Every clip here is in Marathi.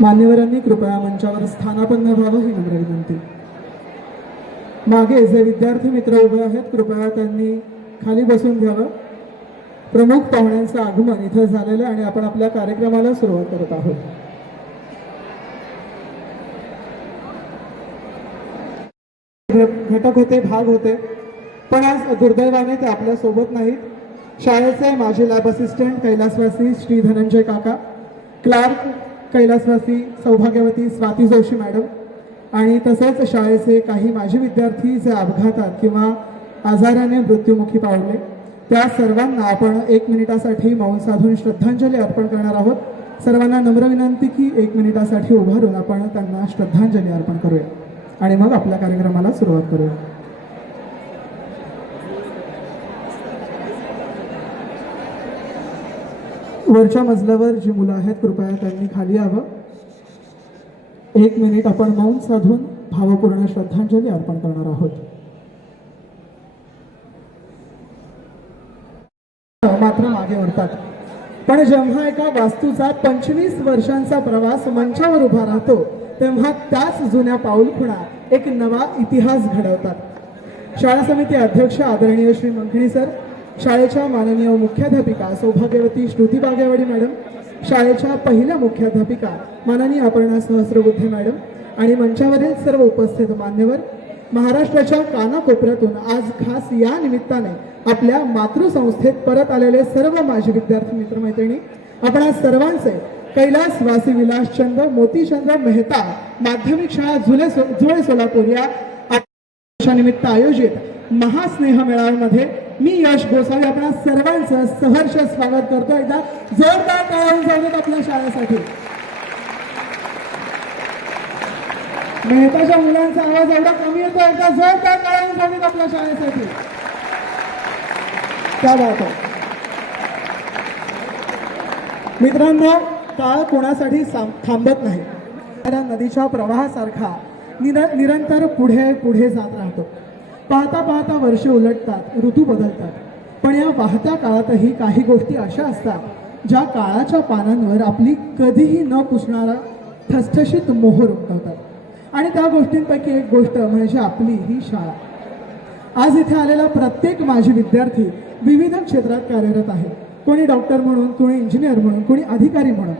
मान्यवरांनी कृपया मंचावर स्थानापन्न व्हावं ही नम्र विनंती। मागे जे विद्यार्थी मित्र उभे आहेत कृपया त्यांनी खाली बसून घ्यावं। प्रमुख पाहुण्यांचं आगमन इथं झालेलं आणि आपण आपल्या कार्यक्रमाला सुरुवात करत आहोत। घटक होते, भाग होते, पण आज दुर्दैवाने ते आपल्या सोबत नाहीत। शाळेचे माजी लॅब असिस्टंट कैलासवासी श्री धनंजय काका, क्लार्क कैलासवासी सौभाग्यवती स्वाती जोशी मॅडम आणि तसेच शाळेचे काही माजी विद्यार्थी जे अपघातात किंवा आजाराने मृत्युमुखी पावले, त्या सर्वांना आपण 1 मिनिटासाठी मौन साधून श्रद्धांजली अर्पण करणार आहोत। सर्वांना नम्र विनंती की 1 मिनिटासाठी उभारून आपण त्यांना श्रद्धांजली अर्पण करूया आणि मग आपल्या कार्यक्रमाला सुरुवात करूया। वरच्या मजल्यावर जी मुलं आहेत कृपया त्यांनी खाली यावं। 1 मिनिट आपण मौन साधून भावपूर्ण श्रद्धांजली अर्पण करणार आहोत। मात्र मागे उरतात, पण जेव्हा एका वास्तूचा 25 वर्षांचा प्रवास मंचावर उभा राहतो तेव्हा त्याच जुन्या पाऊलखुणा एक नवा इतिहास घडवतात। शाळा समिती अध्यक्ष आदरणीय श्री मंगणी सर, शाळेच्या माननीय मुख्याध्यापिका सौभाग्यवती श्रुती बागेवाडी मॅडम, शाळेच्या पहिल्या मुख्याध्यापिका माननीय अपर्णा सहस्रबुद्धे मॅडम आणि मंचावरील सर्व उपस्थित मान्यवर, महाराष्ट्राच्या कानाकोपऱ्यातून आज खास या निमित्ताने आपल्या मातृसंस्थेत परत आलेले सर्व माजी विद्यार्थी मित्रमैत्रिणी, आपण सर्वांचे कैलासवासी विलासचंद मोतीचंद मेहता माध्यमिक शाळा जुळे सोलापूर या निमित्त आयोजित महास्नेह मेळाव्यामध्ये मी यश गोसावी आपल्या सर्वांचं सहर्ष स्वागत करतो। एकदा जोरदार टाळ्या वाजवून आपल्या शाळेसाठी। मेहताच्या मुलांचा आवाज एवढा कमी येतो, एकदा जोरदार टाळ्या वाजवून आपल्या शाळेसाठी। क्या बात आहे मित्रांनो, काळ कोणासाठी थांबत नाही। नदीच्या प्रवाहासारखा निरंतर पुढे पुढे जात राहतो। पाहता पाहता वर्षे उलटतात, ऋतू बदलतात, पण या वाहत्या काळातही काही गोष्टी अशा असतात ज्या काळाच्या पानांवर आपली कधीही न पुसणारा ठसठशीत मोहर उमटवतात आणि त्या गोष्टींपैकी एक गोष्ट म्हणजे आपली ही शाळा। आज इथे आलेला प्रत्येक माजी विद्यार्थी विविध क्षेत्रात कार्यरत आहे, कोणी डॉक्टर म्हणून, कोणी इंजिनियर म्हणून, कोणी अधिकारी म्हणून,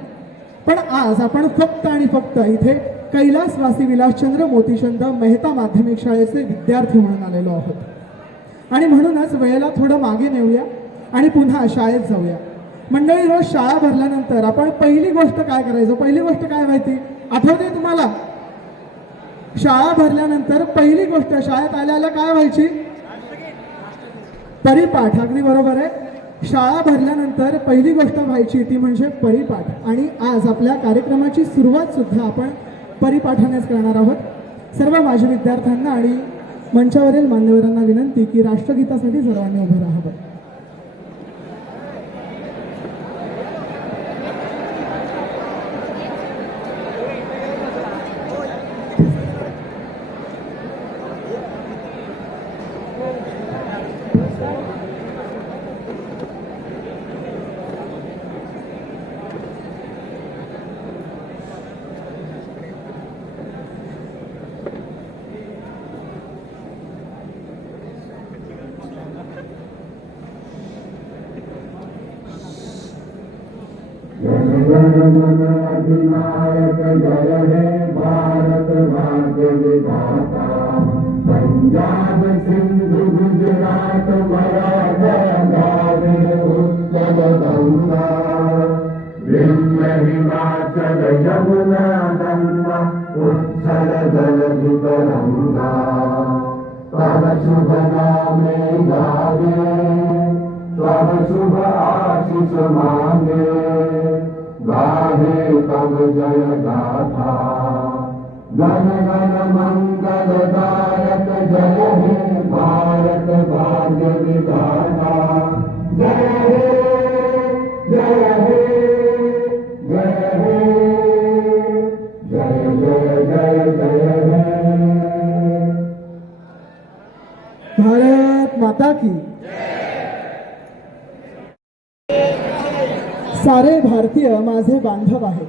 पण आज आपण फक्त आणि फक्त इथे कैलासवासी विलासचंद्र मोतीचंद मेहता माध्यमिक शाळेचे विद्यार्थी म्हणून आलेलो आहोत आणि म्हणूनच वेळेला थोडं मागे नेऊया आणि पुन्हा शाळेत जाऊया। मंडळी, रोज शाळा भरल्यानंतर आपण पहिली गोष्ट काय करायचो? पहिली गोष्ट काय माहिती आठवते तुम्हाला? शाळा भरल्यानंतर पहिली गोष्ट शाळेत आल्याला काय व्हायची? परिपाठ। अगदी बरोबर आहे। शाळा भरल्यानंतर पहिली गोष्ट व्हायची ती म्हणजे परिपाठ आणि आज आपल्या कार्यक्रमाची सुरुवात सुद्धा आपण परिपाठानेच करणार आहोत। सर्व माजी विद्यार्थ्यांना आणि मंचावरील मान्यवरांना विनंती की राष्ट्रगीतासाठी सर्वांनी उभं राहावं। अधिनायक जय हे भारत भाग्य विधाता, पंजाब सिंधु गुजरात मराठा द्राविड उत्कल गंगा, विंध्य हिमाचल यमुना गंगा उच्छल जलधि तरंगा, तव शुभ नामे गावे, तव शुभ आशीष मांगे, गाहे तब जय गाथा, गण गण मंगलदायक जय हे भारत भाग्य विधाता, जय हे जय हे जय हे जय जय जय जय हे। भारत माता की। सारे भारतीय माझे बांधव आहेत,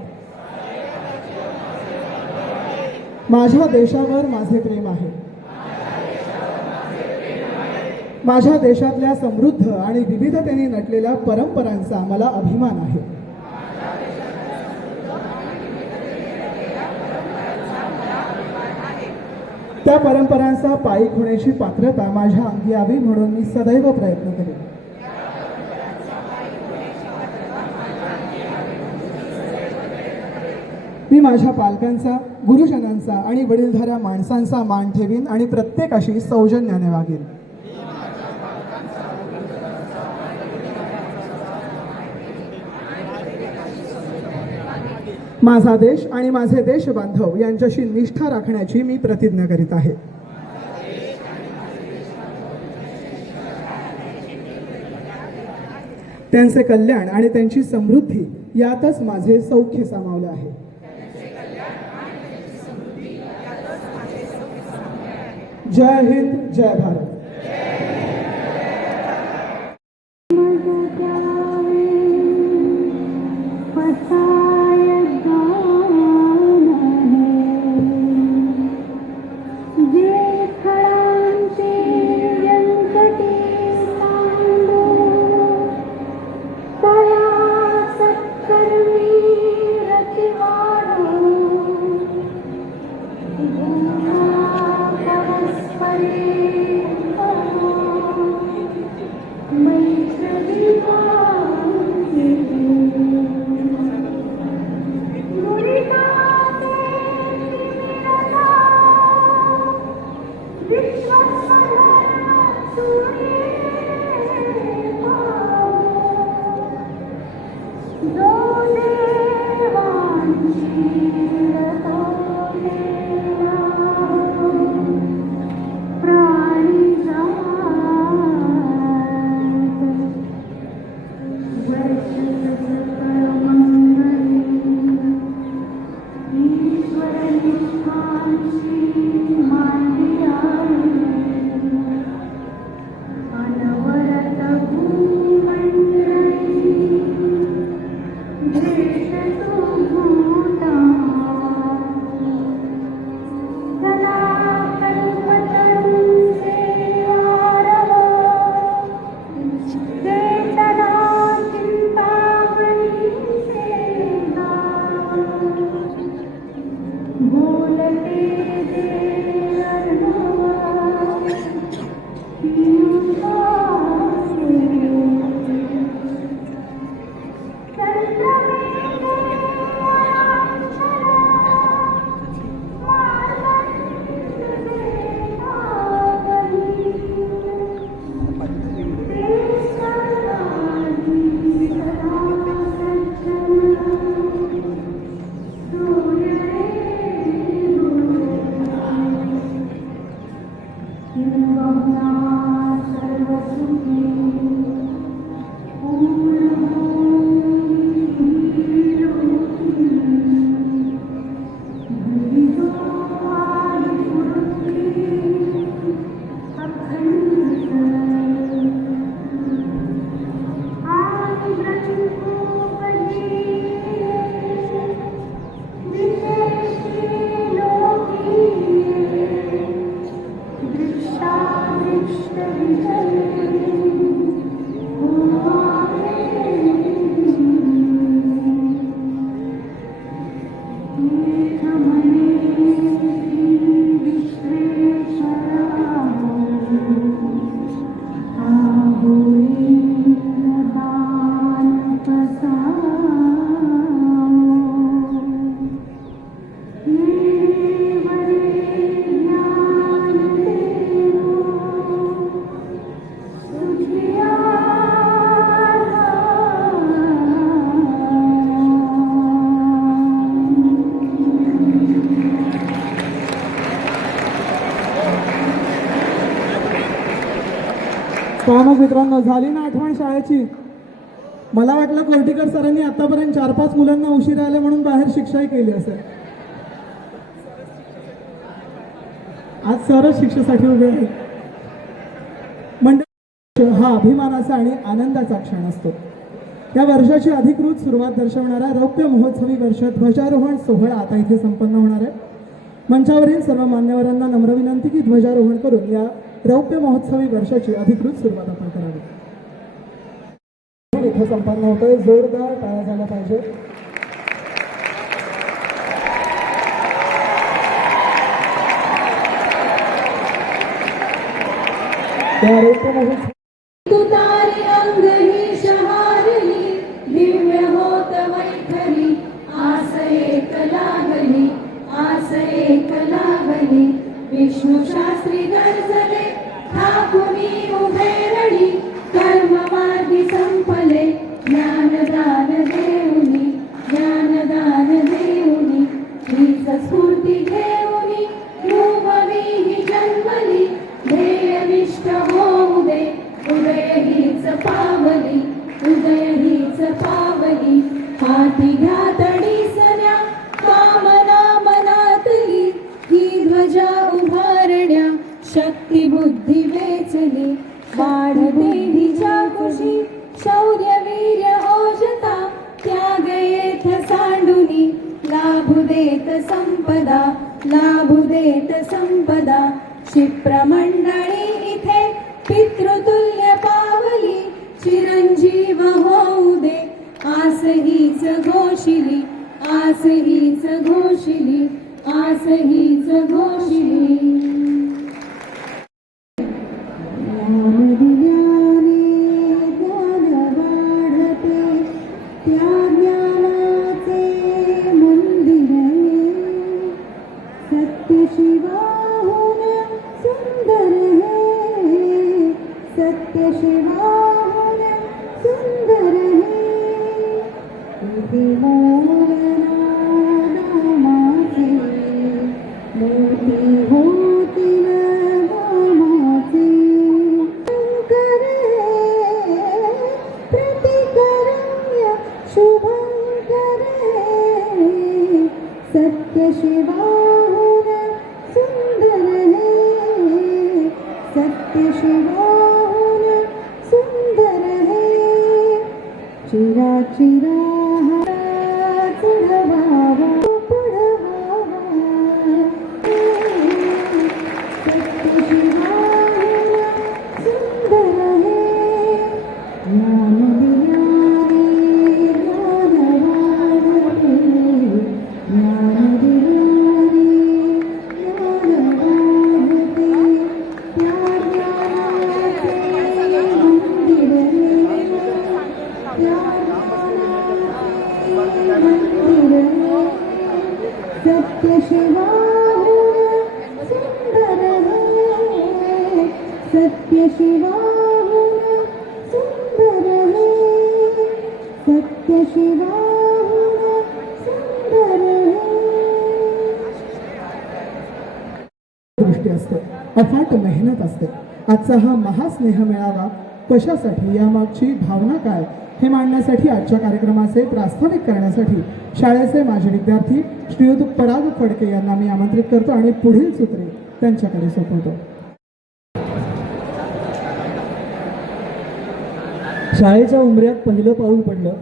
माझ्या देशावर माझे प्रेम आहे. माझ्या देशातल्या समृद्ध आणि विविधतेने नटलेल्या परंपरांचा मला अभिमान आहे. त्या परंपरांचा पायीक होण्याची पात्रता माझ्या अंगी यावी म्हणून मी सदैव प्रयत्न करेन. मी माझ्या पालकांचा, गुरुजनांचा आणि वडीलधाऱ्या माणसांचा मान ठेवीन आणि प्रत्येकाशी सौजन्याने वागेन. माझा देश आणि माझे देशबांधव यांच्याशी निष्ठा राखण्याची मी प्रतिज्ञा करीत आहे. त्यांचे कल्याण आणि त्यांची समृद्धी यातच माझे सौख्य सामावले आहे. जय हिंद, जय भारत. काय मग मित्रांनो, झाली ना आठवण शाळेची? मला वाटलं कोर्टीकर सरांनी आतापर्यंत 4-5 मुलांना उशीर आले म्हणून बाहेर शिक्षाही केली असेल. आज सरच शिक्षेसाठी उभे आहेत. म्हणजे हा अभिमानाचा आणि आनंदाचा क्षण असतो. या वर्षाची अधिकृत सुरुवात दर्शवणारा रौप्य महोत्सवी वर्ष ध्वजारोहण सोहळा आता इथे संपन्न होणार आहे. मंचावरील सर्व मान्यवरांना नम्र विनंती की ध्वजारोहण करून या रौप्य महोत्सवी वर्षाची अधिकृत सुरुवात आपण करावी. इथं संपन्न होतोय. जोरदार टाळ्या झाल्या पाहिजे. या रौप्य महोत्सव तुतारी अंग ही शहारली दिव्य होत वैखरी आस एक लागली आस एक लागली विष्णू शास्त्री गर्जले ठाकुनी उभे रडी कर्मवादी संपले ज्ञानदान देऊनी हीच स्फूर्ती घेऊनी भूमवी ही जन्मली ध्येयनिष्ठ होऊ दे उदय हीच पावली हाती घ्या तडीसण्या कामना मनातली ही ध्वजा उभारण्या शक्ती बुद्धी वेचली वाढते हिच्या खुशी शौर्य वीर्य ओजता त्याग येथ सांडुनी लाभू देत संपदा क्षिप्रमंडळी इथे पितृतुल्य पावली चिरंजीव होऊ दे आस हीच घोषिली ज्ञान दिल्याने ज्ञान वाढते त्या ज्ञानाचे मंदिर सत्य शिवाहून सुंदर है सत्य शिवाहून सुंदर है इथे मोरना नामाचे मोती होतील नामाचे शंकर प्रतिकरण्य शुभंकर सत्य शिवाहून सुंदर है सत्य शिवाहून सुंदर है चिरा चढवावा पुढवावा सत्य शिवाहून सुंदर है ज्ञान दिल्याने ज्ञान वाढते ज्ञान दिल्याने ज्ञान वाढते त्या ज्ञानाचे मंदिर सत्य शिवाहून सुंदर है सत्य शिवाहून सुंदर है सत्य शिवाहून सुंदर है दृष्टी असते, अफाट मेहनत असते. आजचा हा महास्नेह मेळावा कशासाठी, यामागची भावना काय हे मांडण्यासाठी आजच्या कार्यक्रमाचे प्रास्ताविक करण्यासाठी शाळेचे माजी विद्यार्थी श्रीयुत पराग फडके यांना मी आमंत्रित करतो आणि पुढील सूत्रे त्यांच्याकडे सोपवतो. शाळेच्या उंबऱ्यात पहिलं पाऊल पडलं,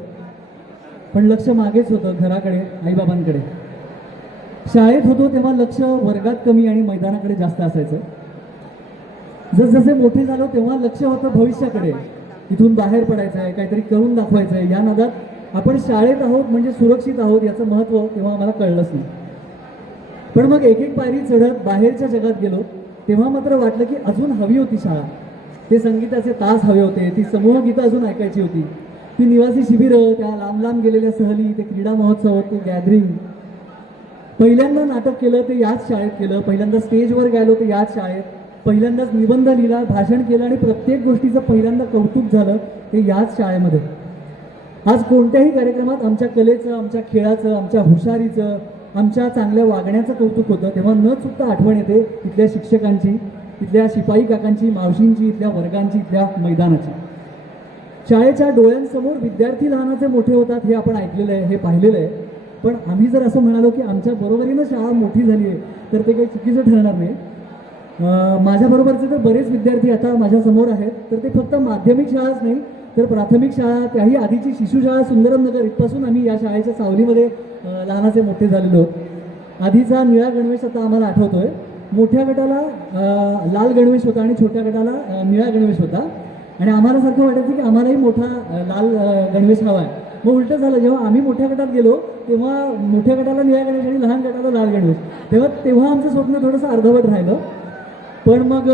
पण लक्ष मागेच होतं, घराकडे, आईबाबांकडे. शाळेत होतो तेव्हा लक्ष वर्गात कमी आणि मैदानाकडे जास्त असायचं. जसजसे मोठे झालो तेव्हा लक्ष होतं भविष्याकडे, इथून बाहेर पडायचं आहे, काहीतरी करून दाखवायचं आहे. या नादात आपण शाळेत आहोत म्हणजे सुरक्षित आहोत याचं महत्त्व तेव्हा आम्हाला कळलंच नाही. पण मग एक एक पायरी चढत बाहेरच्या जगात गेलो तेव्हा मात्र वाटलं की अजून हवी होती शाळा. ते संगीताचे तास हवे होते, ती समूह गीतं अजून ऐकायची होती, ती निवासी शिबिरं, त्या लांब लांब गेलेल्या सहली, ते क्रीडा महोत्सव, ते गॅदरिंग. पहिल्यांदा नाटक केलं ते याच शाळेत केलं, पहिल्यांदा स्टेजवर गेलो ते याच शाळेत, पहिल्यांदाच निबंध लिहिला, भाषण केलं आणि प्रत्येक गोष्टीचं पहिल्यांदा कौतुक झालं ते याच शाळेमध्ये. आज कोणत्याही कार्यक्रमात आमच्या कलेचं, आमच्या खेळाचं, आमच्या हुशारीचं, आमच्या चांगल्या वागण्याचं कौतुक होतं तेव्हा न चुकता आठवण येते इथल्या शिक्षकांची, इथल्या शिपाई काकांची, मावशींची, इथल्या वर्गांची, इथल्या मैदानाची. शाळेच्या डोळ्यांसमोर विद्यार्थी लहानाचे मोठे होतात हे आपण ऐकलेलं आहे, हे पाहिलेलं आहे. पण आम्ही जर असं म्हणालो की आमच्या बरोबरीनं शाळा मोठी झाली आहे तर ते काही चुकीचं ठरणार नाही. माझ्याबरोबरचे तर बरेच विद्यार्थी आता माझ्यासमोर आहेत, तर ते फक्त माध्यमिक शाळाच नाही तर प्राथमिक शाळा, त्याही आधीची शिशुशाळा सुंदरम नगर इथपासून आम्ही या शाळेच्या सावलीमध्ये लहानाचे मोठे झालेलो आहोत. आधीचा निळा गणवेश आता आम्हाला आठवतोय. मोठ्या गटाला लाल गणवेश होता आणि छोट्या गटाला निळा गणवेश होता. आणि आम्हाला सारखं वाटायचं की आम्हालाही मोठा लाल गणवेश हवा आहे. मग उलटं झालं, जेव्हा आम्ही मोठ्या गटात गेलो तेव्हा मोठ्या गटाला निळा गणवेश आणि लहान गटाला लाल गणवेश. तेव्हा आमचं स्वप्न थोडंसं अर्धवट राहिलं. पण मग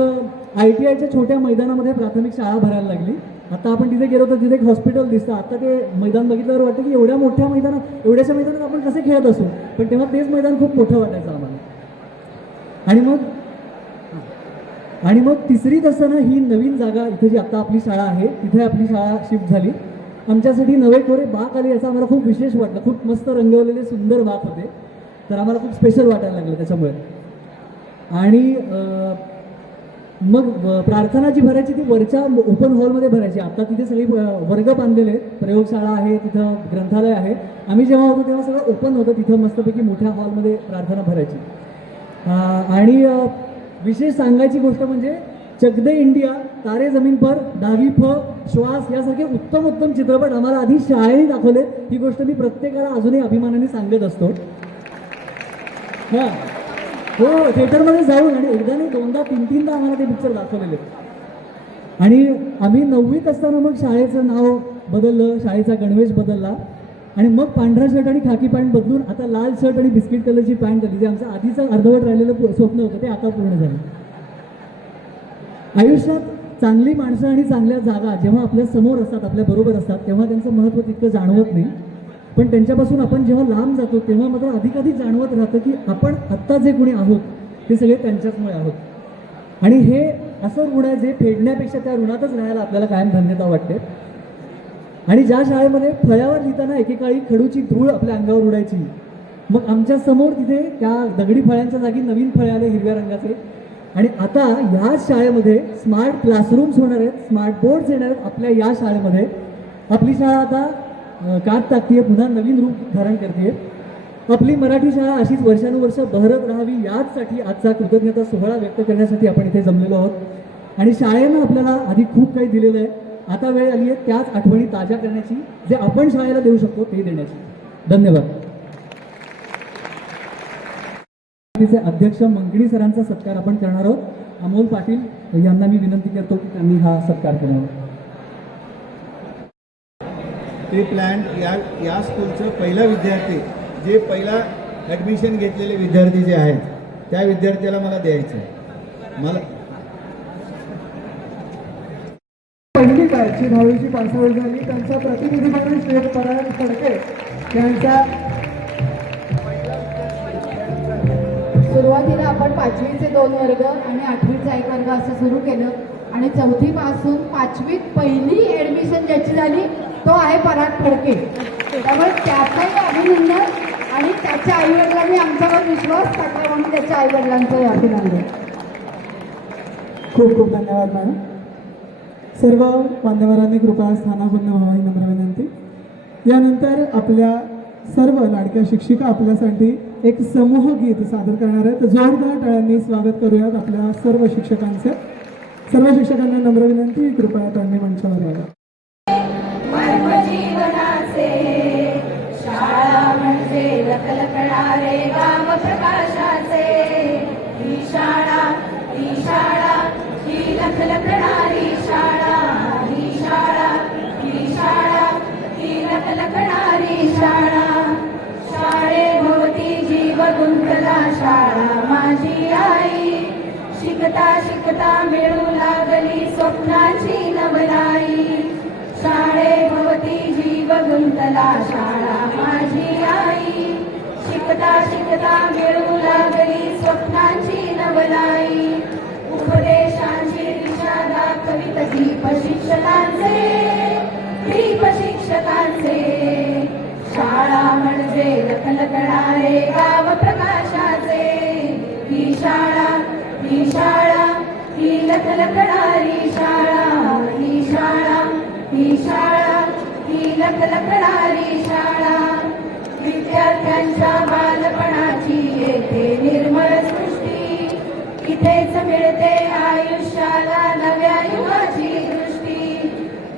ITIच्या छोट्या मैदानामध्ये प्राथमिक शाळा भरायला लागली. आता आपण तिथे गेलो तर तिथे एक हॉस्पिटल दिसतं. आता ते मैदान बघितल्यावर वाटतं की एवढ्याशा मैदानात आपण कसे खेळत असू. पण तेव्हा तेच मैदान खूप मोठं वाटायचं आम्हाला. आणि मग तिसरीत असताना ही नवीन जागा इथे जी आता आपली शाळा आहे तिथे आपली शाळा शिफ्ट झाली. आमच्यासाठी नवे कोरे बाक आले याचं आम्हाला खूप विशेष वाटलं. खूप मस्त रंगवलेले सुंदर बाक होते, तर आम्हाला खूप स्पेशल वाटायला लागलं त्याच्यामुळे. आणि मग प्रार्थना जी भरायची ती वरच्या ओपन हॉलमध्ये भरायची. आता तिथे सगळी वर्ग बांधलेले आहेत, प्रयोगशाळा आहे, तिथं ग्रंथालय आहे. आम्ही जेव्हा होतो तेव्हा सगळं ओपन होतं, तिथं मस्तपैकी मोठ्या हॉलमध्ये प्रार्थना भरायची. आणि विशेष सांगायची गोष्ट म्हणजे चक दे इंडिया, तारे जमीन पर, डावी फ, श्वास यासारखे उत्तम चित्रपट आम्हाला आधी शाळेने दाखवले. ही गोष्ट मी प्रत्येकाला अजूनही अभिमानाने सांगत असतो. हां हो, थिएटरमध्ये जाऊन आणि एकदा नाही दोनदा तीनदा आम्हाला ते पिक्चर दाखवलेले. आणि आम्ही 9वीत असताना मग शाळेचं नाव बदललं, शाळेचा गणवेश बदलला आणि मग पांढरा शर्ट आणि खाकी पॅन्ट बदलून आता लाल शर्ट आणि बिस्किट कलरची पॅन्ट आली. जे आमचं आधीचं अर्धवट राहिलेलं स्वप्न होतं ते आता पूर्ण झालं. आयुष्यात चांगली माणसं आणि चांगल्या जागा जेव्हा आपल्या समोर असतात, आपल्या बरोबर असतात, तेव्हा त्यांचं महत्त्व तितकं जाणवत नाही. पण त्यांच्यापासून आपण जेव्हा लांब जातो तेव्हा मात्र अधिकाधिक जाणवत राहतं की आपण आत्ता जे कोणी आहोत ते सगळे त्यांच्याचमुळे आहोत. आणि हे असं ऋण आहे जे फेडण्यापेक्षा त्या ऋणातच राहायला आपल्याला कायम धन्यता वाटते. आणि ज्या शाळेमध्ये फळ्यावर लिहिताना एकेकाळी खडूची धूळ आपल्या अंगावर उडायची, मग आमच्या समोर तिथे त्या दगडी फळ्यांच्या जागी नवीन फळे आले हिरव्या रंगाचे. आणि आता याच शाळेमध्ये स्मार्ट क्लासरूम्स होणार आहेत, स्मार्ट बोर्ड्स येणार आहेत आपल्या या शाळेमध्ये. आपली शाळा आता कात टाकते, पुन्हा नवीन रूप धारण करते. आपली मराठी शाळा अशीच वर्षानुवर्ष बहरत राहावी याचसाठी आजचा कृतज्ञता सोहळा व्यक्त करण्यासाठी आपण इथे जमलेलो आहोत. आणि शाळेनं आपल्याला आधी खूप काही दिलेलं आहे. आता वेळ आली आहे त्याच आठवणी ताज्या करण्याची, जे आपण शाळेला देऊ शकतो ते देण्याची. धन्यवाद. तिचे अध्यक्ष मंगणी सरांचा सत्कार आपण करणार आहोत. अमोल पाटील यांना मी विनंती करतो की त्यांनी हा सत्कार करावा. ते प्लॅन या स्कूलचं पहिला विद्यार्थी, जे पहिला ॲडमिशन घेतलेले विद्यार्थी जे आहेत त्या विद्यार्थ्याला मला द्यायचं आहे. मला पहिली बॅचची 10वीची पासआउट झाली, त्यांचा प्रतिनिधी म्हणून श्री पराग फडके यांचा. सुरुवातीला आपण 5वीचे 2 वर्ग आणि 8वीचा 1 वर्ग असं सुरू केलं आणि 4थी पासून 5वीत पहिली ॲडमिशन ज्याची झाली तो आहे पराग फडके. त्यामुळे त्याचंही अभिनंदन आणि त्याच्या आईवडिलांनी आमच्यावर विश्वास टाकला म्हणून त्याच्या आईवडिलांचंही अभिनंदन. खूप खूप धन्यवाद मॅडम. सर्व मान्यवरांनी कृपया स्थानापन्न व्हावा ही नम्र विनंती. यानंतर आपल्या सर्व लाडक्या शिक्षिका आपल्यासाठी एक समूह गीत सादर करणार आहेत. जोरदार टाळ्यांनी स्वागत करूयात आपल्या सर्व शिक्षकांचे. सर्व शिक्षकांना नम्र विनंती, कृपया त्यांनी मंचावर यावं. जीवनाचे शाळा म्हणजे लखलखणारे गाव प्रकाशाचे. ही शाळा ही लखलखणारी शाळा, ही शाळा ही लखलखणारी शाळा. शाळेभोवती जीव गुंतला शाळा माझी आई. शिकता शिकता मिळू लागली स्वप्नाची नवलाई. शाळेभोवती जीव गुंतला शाळा माझी आई. शिकता शिकता मिळू लागली स्वप्नाची नवलाई. उपदेशांची दिशा दाखवित दीप शिक्षकांचे. शाळा म्हणजे लखलखणारे गाव प्रकाशाचे. ही शाळा ही लखलखणारी शाळा. ही लखलखणारी शाळा. विद्यार्थ्यांच्या बालपणाची येथे निर्मळ सृष्टी. इथेच मिळते आयुष्याला नव्या युगाची दृष्टी.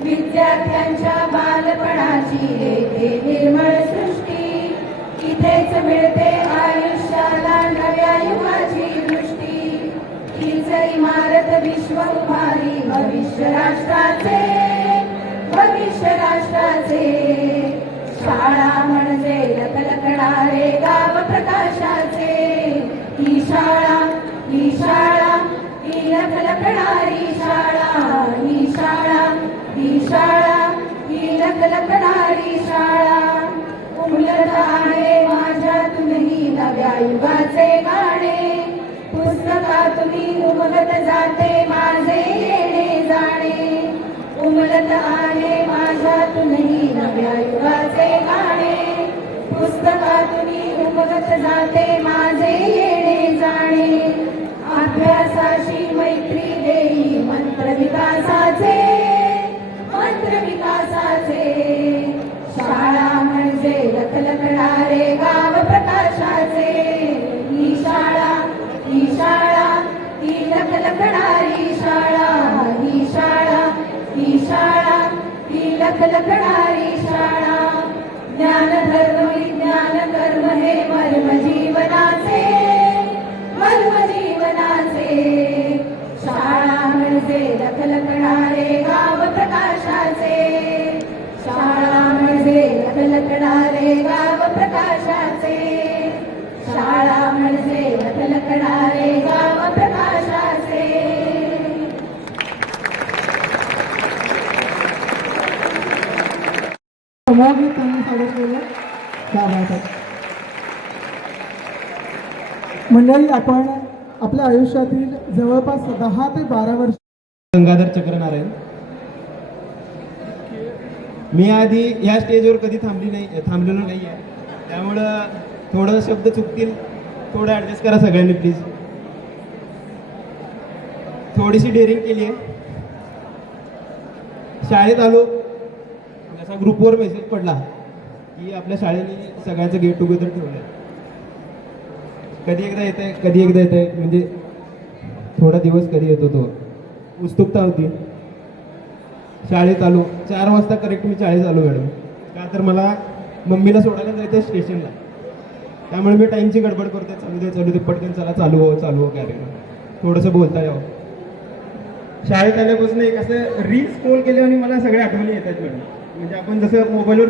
विद्यार्थ्यांच्या बालपणाची येथे निर्मळ सृष्टी. इथेच मिळते आयुष्याला हीच इमारत विश्व उभारी भविष्य राष्ट्राचे, भविष्य राष्ट्राचे. शाळा म्हणजे लखलखणारे गाव प्रकाशाचे. ही शाळा, ही शाळा, ही लखलखणारी शाळा. ही शाळा, ही शाळा, ही लखलखणारी शाळा. उमलत आहे माझ्यातूनही नव्या युगाचे गाणे. पुस्तकातून उमलत जाते माझे येणे जाणे. उमलत आहे माझ्यातूनही नव्या युगाचे गाणे. पुस्तकातून उमलत जाते माझे येणे जाणे. अभ्यासाशी मैत्री देई मंत्र विकासाचे, मंत्र विकासाचे. शाळा म्हणजे लखलखणारे गाव प्रकाशाचे. ही शाळा, ही शाळा, ही लखलखणारी शाळा. ही शाळा, ही शाळा, ही लखलखणारी शाळा. ज्ञान धर्म विज्ञान कर्म हे मर्म जीवनाचे, मर्म जीवनाचे. शाळा म्हणजे लखलखणारे गाव प्रकाशाचे. शाळा म्हणजे लखलखणारे गाव प्रकाशाचे. शाळा म्हणजे लखलखणारे गाव प्रकाशाचे. समोगीत त्यांनी सादर केलं. त्या बाबत मंडळी, आपण आपल्या आयुष्यातील जवळपास 10 ते 12 वर्ष गंगाधर चक्रनारायण. मी आधी या स्टेजवर कधी थांबलेलो नाही आहे, त्यामुळं थोडं शब्द चुकतील, थोडं ॲडजस्ट करा सगळ्यांनी प्लीज. थोडीशी डेअरिंग केली आहे. शाळेत आलो, असा ग्रुपवर मेसेज पडला की आपल्या शाळेने सगळ्यांचं गेट टुगेदर ठेवलं आहे. कधी एकदा येत आहे, कधी एकदा येत आहे, म्हणजे थोडा दिवस कधी येतो तो उत्सुकता होती. शाळेत आलो 4 वाजता करेक्ट मी शाळेत आलो मॅडम, का तर मला मम्मीला सोडायला जायचं स्टेशनला. त्यामुळे मी टाईमची गडबड करते, चालू दे पटकन, चला चालू हो कार्यक्रम, थोडंसं बोलता यावं. शाळेत आल्यापासून एक असं रील स्क्रोल केले आणि मला सगळे आठवणी येतात मॅडम. म्हणजे आपण जसं मोबाईलवर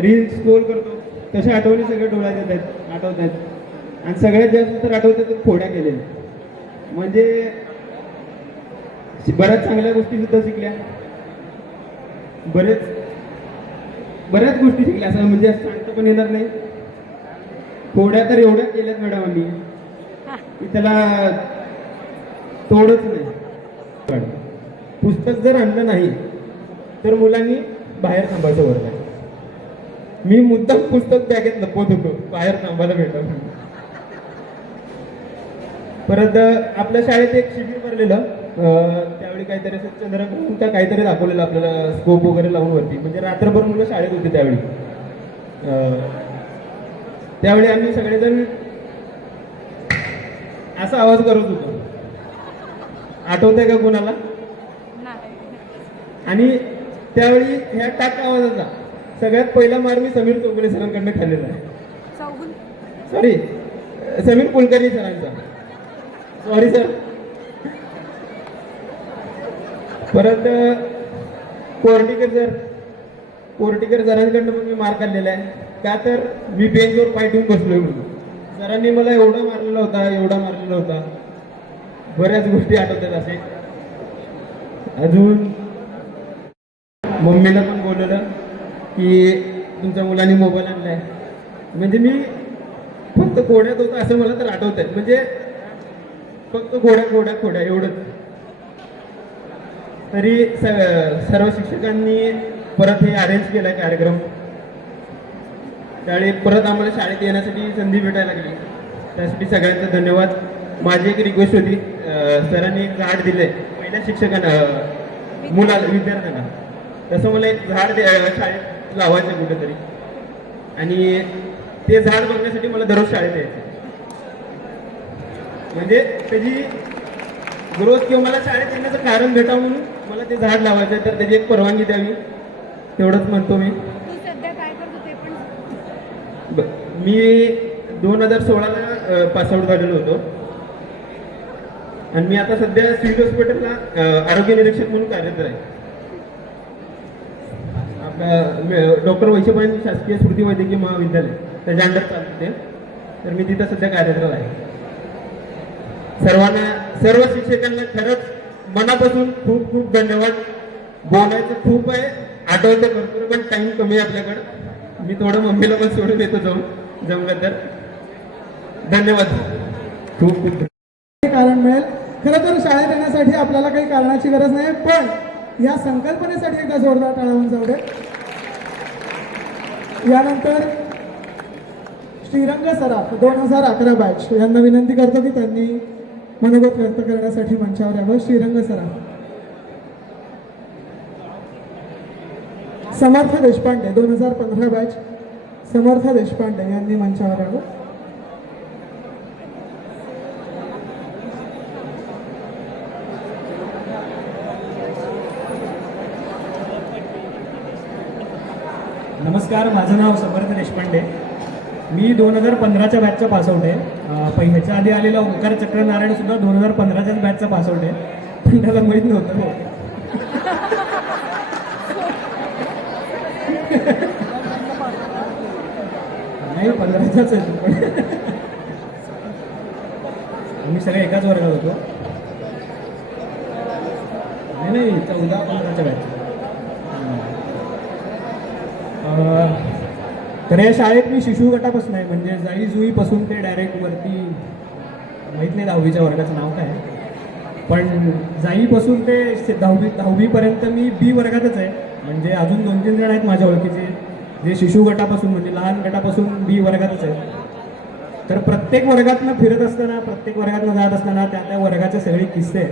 रील स्क्रोल करतो तसे आठवणी सगळे डोळ्यात येत आहेत, आठवत आहेत. आणि सगळ्यात जास्त तर आठवतात तर खोड्या केलेल्या. म्हणजे बऱ्याच चांगल्या गोष्टी सुद्धा शिकल्या, बऱ्याच गोष्टी शिकल्या, असं म्हणजे सांगता पण येणार नाही. खोड्या तर एवढ्या केल्यात मॅडमांनी की त्याला तोडच नाही. पुस्तक जर आणलं नाही तर मुलांनी बाहेर थांबायचं वर्ग आहे. मी मुद्दाम पुस्तक बॅगेत लपवत होतो, बाहेर थांबायला भेटत. परत आपल्या शाळेत एक शिबिर भरलेलं, त्यावेळी काहीतरी असं चंद्रकांत का काहीतरी दाखवलेलं आपल्याला, स्कोप वगैरे लावून वरती, म्हणजे रात्रभर मुलं शाळेत होती त्यावेळी. त्यावेळी आम्ही सगळेजण असा आवाज करत होतो, आठवत आहे का कोणाला? आणि त्यावेळी ह्या टाक आवाजाचा सगळ्यात पहिला मार मी समीर चौगुले सरांकडनं खाल्लेला आहे. सॉरी, समीर कुलकर्णी सरांचा, सॉरी सर. परत कोर्टीकर सरांकडनं पण मी मार खाल्लेला आहे, का तर मी बेंचवर पाय ठेवून बसलोय म्हणून. सरांनी मला एवढा मारलेला होता. बऱ्याच गोष्टी आठवतात असे. अजून मम्मीला पण बोलवलं की तुमच्या मुलांनी मोबाईल आणलाय. म्हणजे मी फक्त घोड्यात होतो असं मला तर आठवत आहे. म्हणजे फक्त घोड्या एवढंच. तरी सर्व शिक्षकांनी परत हे अरेंज केला कार्यक्रम. त्यावेळी परत आम्हाला शाळेत येण्यासाठी संधी भेटायला लागली, त्यासाठी सगळ्यांचा धन्यवाद. माझी एक रिक्वेस्ट होती, सरांनी एक झाड दिले पहिल्या शिक्षकांना विद्यार्थ्यांना, तसं मला एक झाड शाळेत लावायचं कुठेतरी. आणि ते झाड बघण्यासाठी मला दररोज शाळेत यायचं. म्हणजे त्याची ग्रोथ किंवा मला शाळेत येण्याचं कारण भेटावं म्हणून मला ते झाड लावायचं आहे, तर त्याची एक परवानगी द्यावी, तेवढंच म्हणतो मी. मी 2016ला पासआउट झालेलो होतो. आणि मी आता सध्या सिव्हिल हॉस्पिटलला आरोग्य निरीक्षक म्हणून कार्यरत आहे. डॉक्टर वैशंपायन शासकीय स्मृती वैद्यकीय महाविद्यालय त्याच्या अंडर चालते, तर मी तिथं सध्या कार्यरत आहे. सर्व शिक्षकांना खरंच मनापासून खूप खूप धन्यवाद. बोलायचं खूप आहे, आठवतं भरपूर, पण टाइम कमी आहे आपल्याकडं. मी थोडं मम्मीला पण सोडून येतो जमलं तर. धन्यवाद, खूप खूप कारण मिळेल. खरं तर शाळेत येण्यासाठी आपल्याला काही कारणाची गरज नाही, पण या संकल्पनेसाठी एकदा जोरदार टाळ्या जाऊ दे. यानंतर श्रीरंग सराफ 2011 बॅच यांना विनंती करतो की त्यांनी मनोगत व्यक्त करण्यासाठी मंचावर यावं. श्रीरंग सराफ. समर्थ देशपांडे 2015 बॅच, समर्थ देशपांडे यांनी मंचावर यावं. नमस्कार, माझं नाव समर्थ देशपांडे. मी 2015च्या बॅचचा पासआउट आहे. ह्याच्या आधी आलेला ओंकार चक्रनारायण सुद्धा 2015च्याच बॅचचा पासआउट आहे, पण त्याला माहीत नव्हतं. नाही, 15चाच आहे पण आम्ही सगळे एकाच वर्गात होतो. नाही 14-15च्या बॅच. तर या शाळेत मी शिशु गटापासून आहे, म्हणजे जाई जुईपासून ते डायरेक्ट वरती माहीत नाही 10वीच्या वर्गाचं नाव काय, पण जाईपासून ते 10वीपर्यंत मी बी वर्गातच आहे. म्हणजे अजून 2-3 जण आहेत माझ्या ओळखीचे जे शिशु गटापासून म्हणजे लहान गटापासून बी वर्गातच आहेत. तर प्रत्येक वर्गातनं फिरत असताना, प्रत्येक वर्गातनं जात असताना त्या वर्गाचे सगळे किस्से,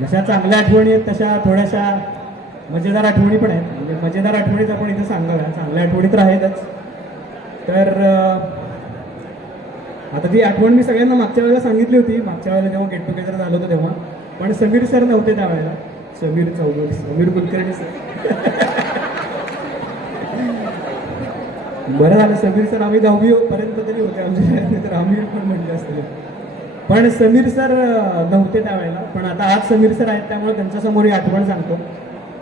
जशा चांगल्या आठवणी आहेत तशा थोड्याशा मजेदार आठवणी पण आहेत. म्हणजे मजेदार आठवणीच आपण इथे सांगाव्या, चांगल्या आठवणी तर आहेतच. तर आता ती आठवण मी सगळ्यांना मागच्या वेळेला सांगितली होती, मागच्या वेळेला जेव्हा गेट टुगेदर झालं होतं तेव्हा. पण समीर सर नव्हते त्यावेळेला, समीर कुलकर्णी सर. बरं झालं समीर सर, आम्ही 10वी पर्यंत तरी होते आमच्या शाळेत, तर आम्ही पण म्हणले असते. पण समीर सर नव्हते त्यावेळेला, पण आता आज समीर सर आहेत, त्यामुळे त्यांच्यासमोर ही आठवण सांगतो.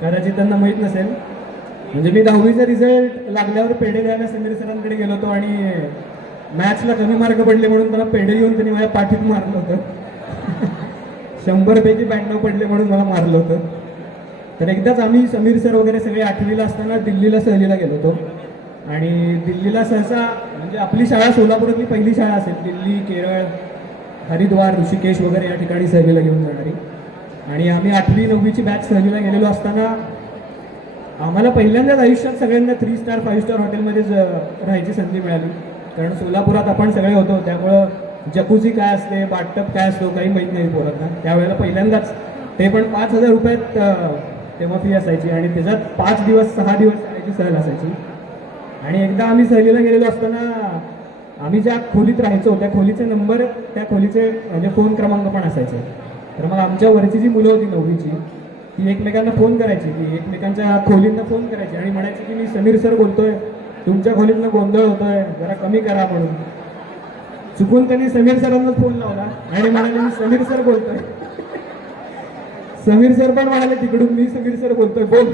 कदाचित त्यांना माहीत नसेल. म्हणजे मी 10वीचा रिझल्ट लागल्यावर पेढे द्यायला समीर सरांकडे गेलो होतो आणि मॅथ्सला कमी मार्क पडले म्हणून त्याला पेढे घेऊन त्यांनी माझ्या पाठीत मारलं होतं. 100 पैकी 92 पडले म्हणून मला मारलं होतं. तर एकदाच आम्ही समीर सर वगैरे सगळे 8वीला असताना दिल्लीला सहलीला गेलो होतो. आणि दिल्लीला सहसा म्हणजे आपली शाळा सोलापुरातली पहिली शाळा असेल, दिल्ली, केरळ, हरिद्वार, ऋषिकेश वगैरे या ठिकाणी सहलीला घेऊन जाणारी. आणि आम्ही 8वी 9वीची बॅच सहलीला गेलेलो असताना आम्हाला पहिल्यांदाच आयुष्यात सगळ्यांना 3 स्टार 5 स्टार हॉटेलमध्येच राहायची संधी मिळाली. कारण सोलापुरात आपण सगळे होतो, त्यामुळं जकुझी काय असते, बाथटब काय असतो काही माहीत नाही पोरांना. त्यावेळेला पहिल्यांदाच, ते पण 5,000 रुपयात तेव्हा फी असायची आणि त्याच्यात 5 दिवस 6 दिवस राहायची सहल असायची. आणि एकदा आम्ही सहलीला गेलेलो असताना आम्ही ज्या खोलीत राहायचो त्या खोलीचे नंबर, त्या खोलीचे म्हणजे फोन क्रमांक पण असायचे. तर मग आमच्या वरची जी मुलं होती 9वीची, ती एकमेकांना फोन करायची, ती एकमेकांच्या खोलींना फोन करायची आणि म्हणायची की मी समीर सर बोलतोय, तुमच्या खोलीतनं गोंधळ होतोय, जरा कमी करा म्हणून. चुकून त्यांनी समीर सरांना फोन लावला आणि म्हणाले मी समीर सर बोलतोय. समीर सर पण म्हणाले तिकडून मी समीर सर बोलतोय, बोल.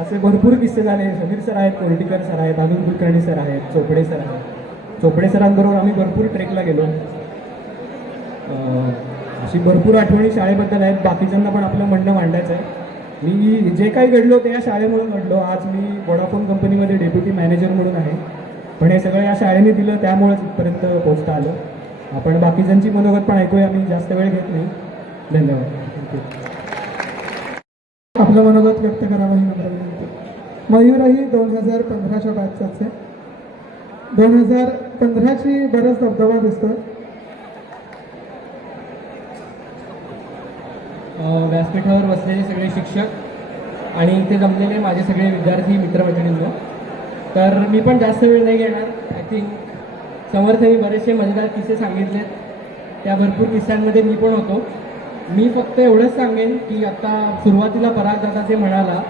असे भरपूर किस्से झाले. समीर सर आहेत, कोर्टीकर सर आहेत, अरुण कुलकर्णी सर आहेत, चोपडे सर आहेत. चोपडे सरांबरोबर आम्ही भरपूर ट्रेकला गेलो. अशी भरपूर आठवणी शाळेबद्दल आहेत. बाकीच्यांना पण आपलं म्हणणं मांडायचं आहे. मी जे काही घडलो ते या शाळेमुळे घडलो. आज मी वोडाफोन कंपनीमध्ये डेप्युटी मॅनेजर म्हणून आहे, पण हे सगळं या शाळेने दिलं, त्यामुळेच इथपर्यंत पोहोचता आलं. आपण बाकीच्यांची मनोगत पण ऐकूया, मी जास्त वेळ घेत नाही. धन्यवाद. आपलं मनोगत व्यक्त करावं ही नम्र विनंती. मयूरही 2015च्या बॅचचाच आहे. 2015ची बराच दबदबा दिसतोय. व्यासपीठावर बसलेले सगळे शिक्षक आणि इथे जमलेले माझे सगळे विद्यार्थी मित्रमैत्रिणींनो, तर मी पण जास्त वेळ नाही घेणार. आय थिंक समर्थांनी बरेचसे मजेदार किस्से सांगितलेत, त्या भरपूर किस्स्यांमध्ये मी पण होतो. मी फक्त एवढंच सांगेन की आता सुरुवातीला पराग दादा जे म्हणाला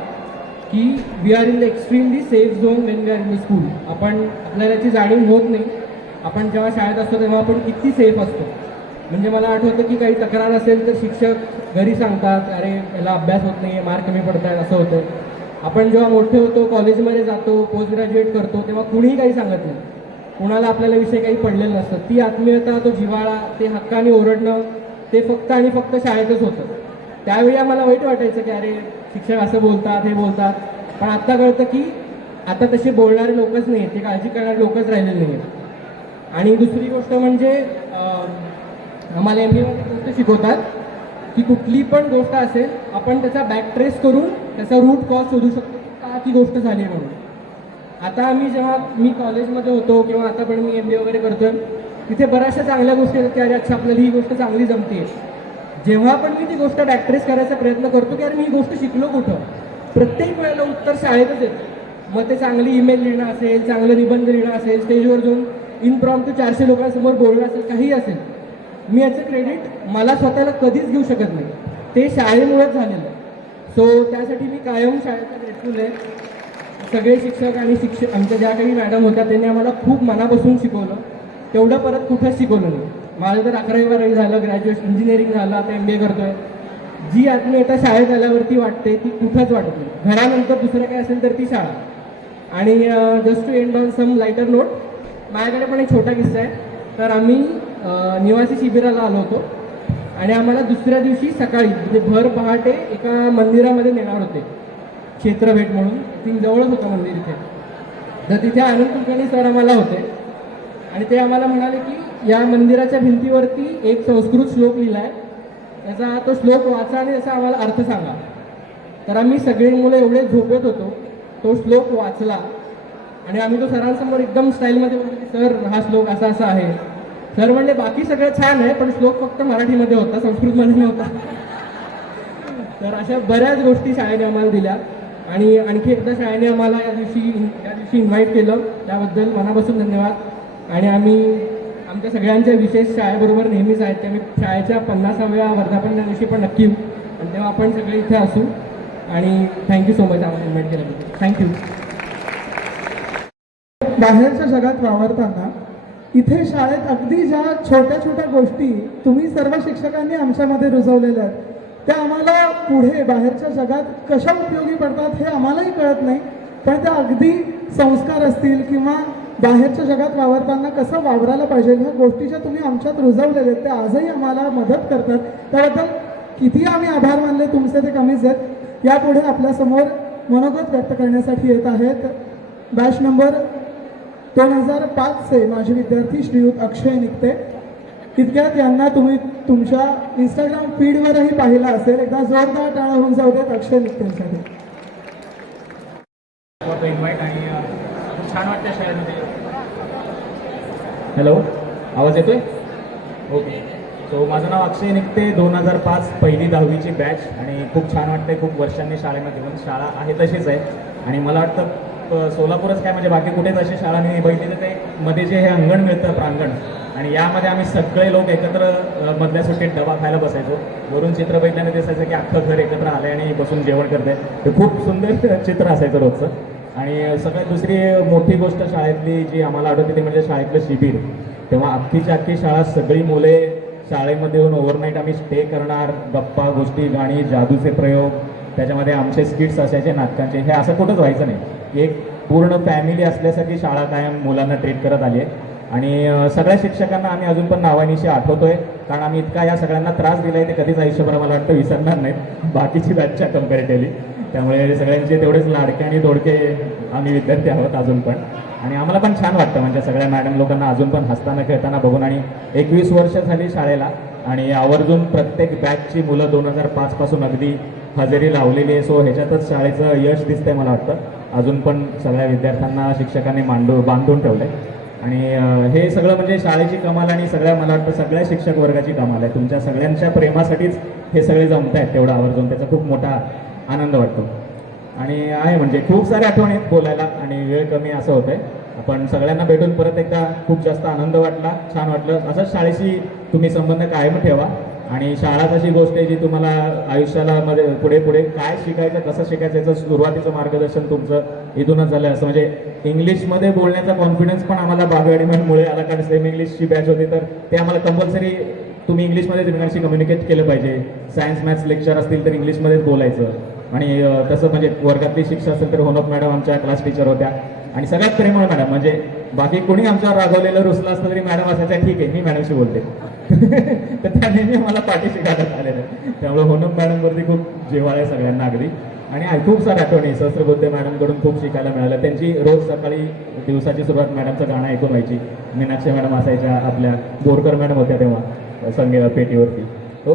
की we are in the extremely safe zone when we are in the school. आपल्याला याची जाणीव होत नाही. आपण जेव्हा शाळेत असतो तेव्हा आपण किती सेफ असतो. म्हणजे मला आठवतं की काही तक्रार असेल तर शिक्षक घरी सांगतात, अरे याला अभ्यास होत नाही, मार्क कमी पडत आहेत, असं होतं. आपण जेव्हा मोठे होतो, कॉलेजमध्ये जातो, पोस्ट ग्रॅज्युएट करतो, तेव्हा कुणीही काही सांगत नाही. कुणाला आपल्याला विषय काही पडलेलं नसतं. ती आत्मीयता, तो जिव्हाळा, ते हक्काने ओरडणं, ते फक्त आणि फक्त शाळेतच होतं. त्यावेळी आम्हाला वाईट वाटायचं की अरे शिक्षक असं बोलतात, हे बोलतात. पण आत्ता कळतं की आता तसे बोलणारे लोकच नाही आहेत, ते काळजी करणारे लोकच राहिलेले नाही आहेत. आणि दुसरी गोष्ट म्हणजे आम्हाला MBA मध्ये गोष्ट शिकवतात की कुठली पण गोष्ट असेल, आपण त्याचा बॅक ट्रेस करून त्याचा रूट कॉज शोधू शकतो, का ती गोष्ट झाली म्हणून. आता जेव्हा मी कॉलेजमध्ये होतो किंवा आता पण मी MBA वगैरे करतोय, तिथे बऱ्याचशा चांगल्या गोष्टी आहेत की अरे अच्छा आपल्याला ही गोष्ट चांगली जमते. जेव्हा पण मी ती गोष्ट बॅकट्रेस करायचा प्रयत्न करतो की अरे मी ही गोष्ट शिकलो कुठं, प्रत्येक वेळेला उत्तर शाळेतच येतं. मग ते चांगली ईमेल लिहिणं असेल, चांगलं निबंध लिहिणं असेल, स्टेजवर जाऊन इनप्रॉम्प्टू 400 लोकांसमोर बोलणं असेल, काहीही असेल, मी याचं क्रेडिट मला स्वतःला कधीच घेऊ शकत नाही. ते शाळेमुळेच झालेलं आहे. सो त्यासाठी मी कायम शाळेचा ग्रेटफुल आहे. सगळे शिक्षक आणि आमच्या ज्या काही मॅडम होत्या त्यांनी आम्हाला खूप मनापासून शिकवलं. तेवढं परत कुठंच शिकवलं नाही. माझं तर 11वी-12वी झालं, ग्रॅज्युएशन इंजिनिअरिंग झालं, आता MBA करतोय. जी आत्मीयता शाळेत आल्यावरती वाटते ती कुठंच वाटत नाही. घरानंतर दुसरं काय असेल तर ती शाळा. आणि just to end on some lighter note, माझ्याकडे पण एक छोटा किस्सा आहे. तर आम्ही निवासी शिबिराला आलो होतो आणि आम्हाला दुसऱ्या दिवशी सकाळी म्हणजे भर पहाटे एका मंदिरामध्ये नेणार होते, क्षेत्रभेट म्हणून. ती जवळच होतं मंदिर इथे. तर तिथे आनंद कुलकर्णी सर आम्हाला होते आणि ते आम्हाला म्हणाले की या मंदिराच्या भिंतीवरती एक संस्कृत श्लोक लिहिला आहे, त्याचा तो श्लोक वाचा आणि त्याचा आम्हाला अर्थ सांगा. तर आम्ही सगळी मुलं एवढे झोपेत होतो, तो श्लोक वाचला आणि आम्ही तो सरांसमोर एकदम स्टाईलमध्ये बोललो की सर हा श्लोक असा असा आहे. सर म्हणले बाकी सगळं छान आहे, पण श्लोक फक्त मराठीमध्ये होता, संस्कृतमध्ये नव्हता. तर अशा बऱ्याच गोष्टी शाळेने आम्हाला दिल्या. आणि आणखी एकदा शाळेने आम्हाला या दिवशी इन्व्हाइट केलं, त्याबद्दल मनापासून धन्यवाद. आणि आम्ही आमच्या सगळ्यांच्या विशेष शाळेबरोबर नेहमीच आहेत की आम्ही शाळेच्या 50व्या वर्धापन दिवशी पण नक्की येऊ आणि तेव्हा आपण सगळे इथे असू. आणि थँक्यू सो मच आम्हाला इन्व्हाइट केल्याबद्दल. थँक्यू. बाहेरच्या जगात वावरताना इथे शाळेत अगदी ज्या छोट्या छोट्या गोष्टी तुम्ही सर्व शिक्षकांनी आमच्यामध्ये रुजवलेल्या आहेत, त्या आम्हाला पुढे बाहेरच्या जगात कशा उपयोगी पडतात हे आम्हालाही कळत नाही. पण त्या अगदी संस्कार असतील किंवा बाहेरच्या जगात वावरताना कसं वावरायला पाहिजे ह्या गोष्टी ज्या तुम्ही आमच्यात रुजवलेल्या आहेत त्या आजही आम्हाला मदत करतात. त्याबद्दल किती आम्ही आभार मानले तुमचे ते कमीच आहेत. यापुढे आपल्यासमोर मनोगत व्यक्त करण्यासाठी येत आहेत बॅच नंबर 2005चे माजी विद्यार्थी श्रीयुत अक्षय निकते. तितक्यात यांना तुम्ही तुमच्या इंस्टाग्राम फीडवरही पाहिलं असेल. एकदा जोरदार टाळ्या होऊन जाऊ देत अक्षय निकतेंसाठी. इन्व्हाइट आणि छान वाटतं शाळेमध्ये. हॅलो, आवाज येतोय? ओके. सो माझं नाव अक्षय निकते, 2005 पहिली 10वीची बॅच. आणि खूप छान वाटतंय, खूप वर्षांनी शाळेमध्ये येऊन. शाळा आहे तशीच आहे आणि मला वाटतं सोलापूरच काय म्हणजे बाकी कुठेच अशी शाळा नाही बघितली तर ते मध्ये जे हे अंगण मिळतं प्रांगण, आणि यामध्ये आम्ही सगळे लोक एकत्र मधल्या सुट्टीत डबा खायला बसायचो. वरून चित्र बघितल्याने दिसायचं की अख्खं घर एकत्र आलंय आणि बसून जेवण करतंय. ते खूप सुंदर चित्र असायचं रोजचं. आणि सगळ्यात दुसरी मोठी गोष्ट शाळेतली जी आम्हाला आठवते ती म्हणजे शाळेतलं शिबिर. तेव्हा अख्खीच्या अख्खी शाळा सगळी मुले शाळेमध्ये येऊन ओव्हरनाईट आम्ही स्टे करणार, गप्पा गोष्टी, गाणी, जादूचे प्रयोग, त्याच्यामध्ये आमचे स्किट्स असायचे नाटकांचे. हे असं कुठंच व्हायचं नाही. एक पूर्ण फॅमिली असल्यासारखी शाळा कायम मुलांना ट्रीट करत आली आहे. आणि सगळ्या शिक्षकांना आम्ही अजून पण नावानिशी आठवतोय, कारण आम्ही इतका या सगळ्यांना त्रास दिला आहे ते कधीच आयुष्यभर मला वाटतं विसरणार नाहीत बाकीची बॅचच्या कम्पॅरेटिव्हली. त्यामुळे सगळ्यांचे तेवढेच लाडके आणि दोडके आम्ही विद्यार्थी आहोत अजून पण. आणि आम्हाला पण छान वाटतं म्हणजे सगळ्या मॅडम लोकांना अजून पण हसताना खेळताना बघून. आणि 21 वर्ष झाली शाळेला आणि आवर्जून प्रत्येक बॅचची मुलं 2005 पासून अगदी हजेरी लावलेली आहे. सो ह्याच्यातच शाळेचं यश दिसतंय मला वाटतं. अजून पण सगळ्या विद्यार्थ्यांना शिक्षकांनी बांधून ठेवलंय. आणि हे सगळं म्हणजे शाळेची कमाल आणि सगळ्या मला वाटतं सगळ्या शिक्षक वर्गाची कमाल आहे. तुमच्या सगळ्यांच्या प्रेमासाठीच हे सगळे जमत आहेत तेवढं आवर्जून. त्याचा खूप मोठा आनंद वाटतो. आणि आहे म्हणजे खूप साऱ्या आठवणी बोलायला आणि वेळ कमी असं होतंय. आपण सगळ्यांना भेटून परत एकदा खूप जास्त आनंद वाटला, छान वाटलं. असंच शाळेशी तुम्ही संबंध कायम ठेवा. आणि शाळाच अशी गोष्ट आहे जी तुम्हाला आयुष्याला मध्ये पुढे पुढे काय शिकायचं, कसं शिकायचं याचं सुरुवातीचं मार्गदर्शन तुमचं इथूनच झालं. असं म्हणजे इंग्लिशमध्ये बोलण्याचा कॉन्फिडन्स पण आम्हाला बागवाडीमुळे आला, कारण सेम इंग्लिशची बॅच होती तर ते आम्हाला कंपल्सरी तुम्ही इंग्लिशमध्ये एकमेकांशी कम्युनिकेट केलं पाहिजे. सायन्स मॅथ्स लेक्चर असतील तर इंग्लिशमध्येच बोलायचं. आणि तसं म्हणजे वर्गातली शिक्षा असेल तर होनप मॅडम आमच्या क्लास टीचर होत्या आणि सगळ्यात प्रेमळ मॅडम. म्हणजे बाकी कोणी आमच्यावर रागवलेलं रुसलं असतं तरी मॅडम असायच्या, ठीक आहे मी मॅडमशी बोलते. तर त्या नेहमी मला पाठीशी काढत आलेलं. त्यामुळे होनप मॅडमवरती खूप जिव्हाळा आहे सगळ्यांना अगदी. आणि खूप साऱ्या आठवणी सहस्त्रबुद्धे मॅडमकडून खूप शिकायला मिळालं. त्यांची रोज सकाळी दिवसाची सुरुवात मॅडमचं गाणं ऐकून व्हायची. मीनाक्षी मॅडम असायच्या, आपल्या बोरकर मॅडम होत्या तेव्हा संगीत पेटीवरती. तो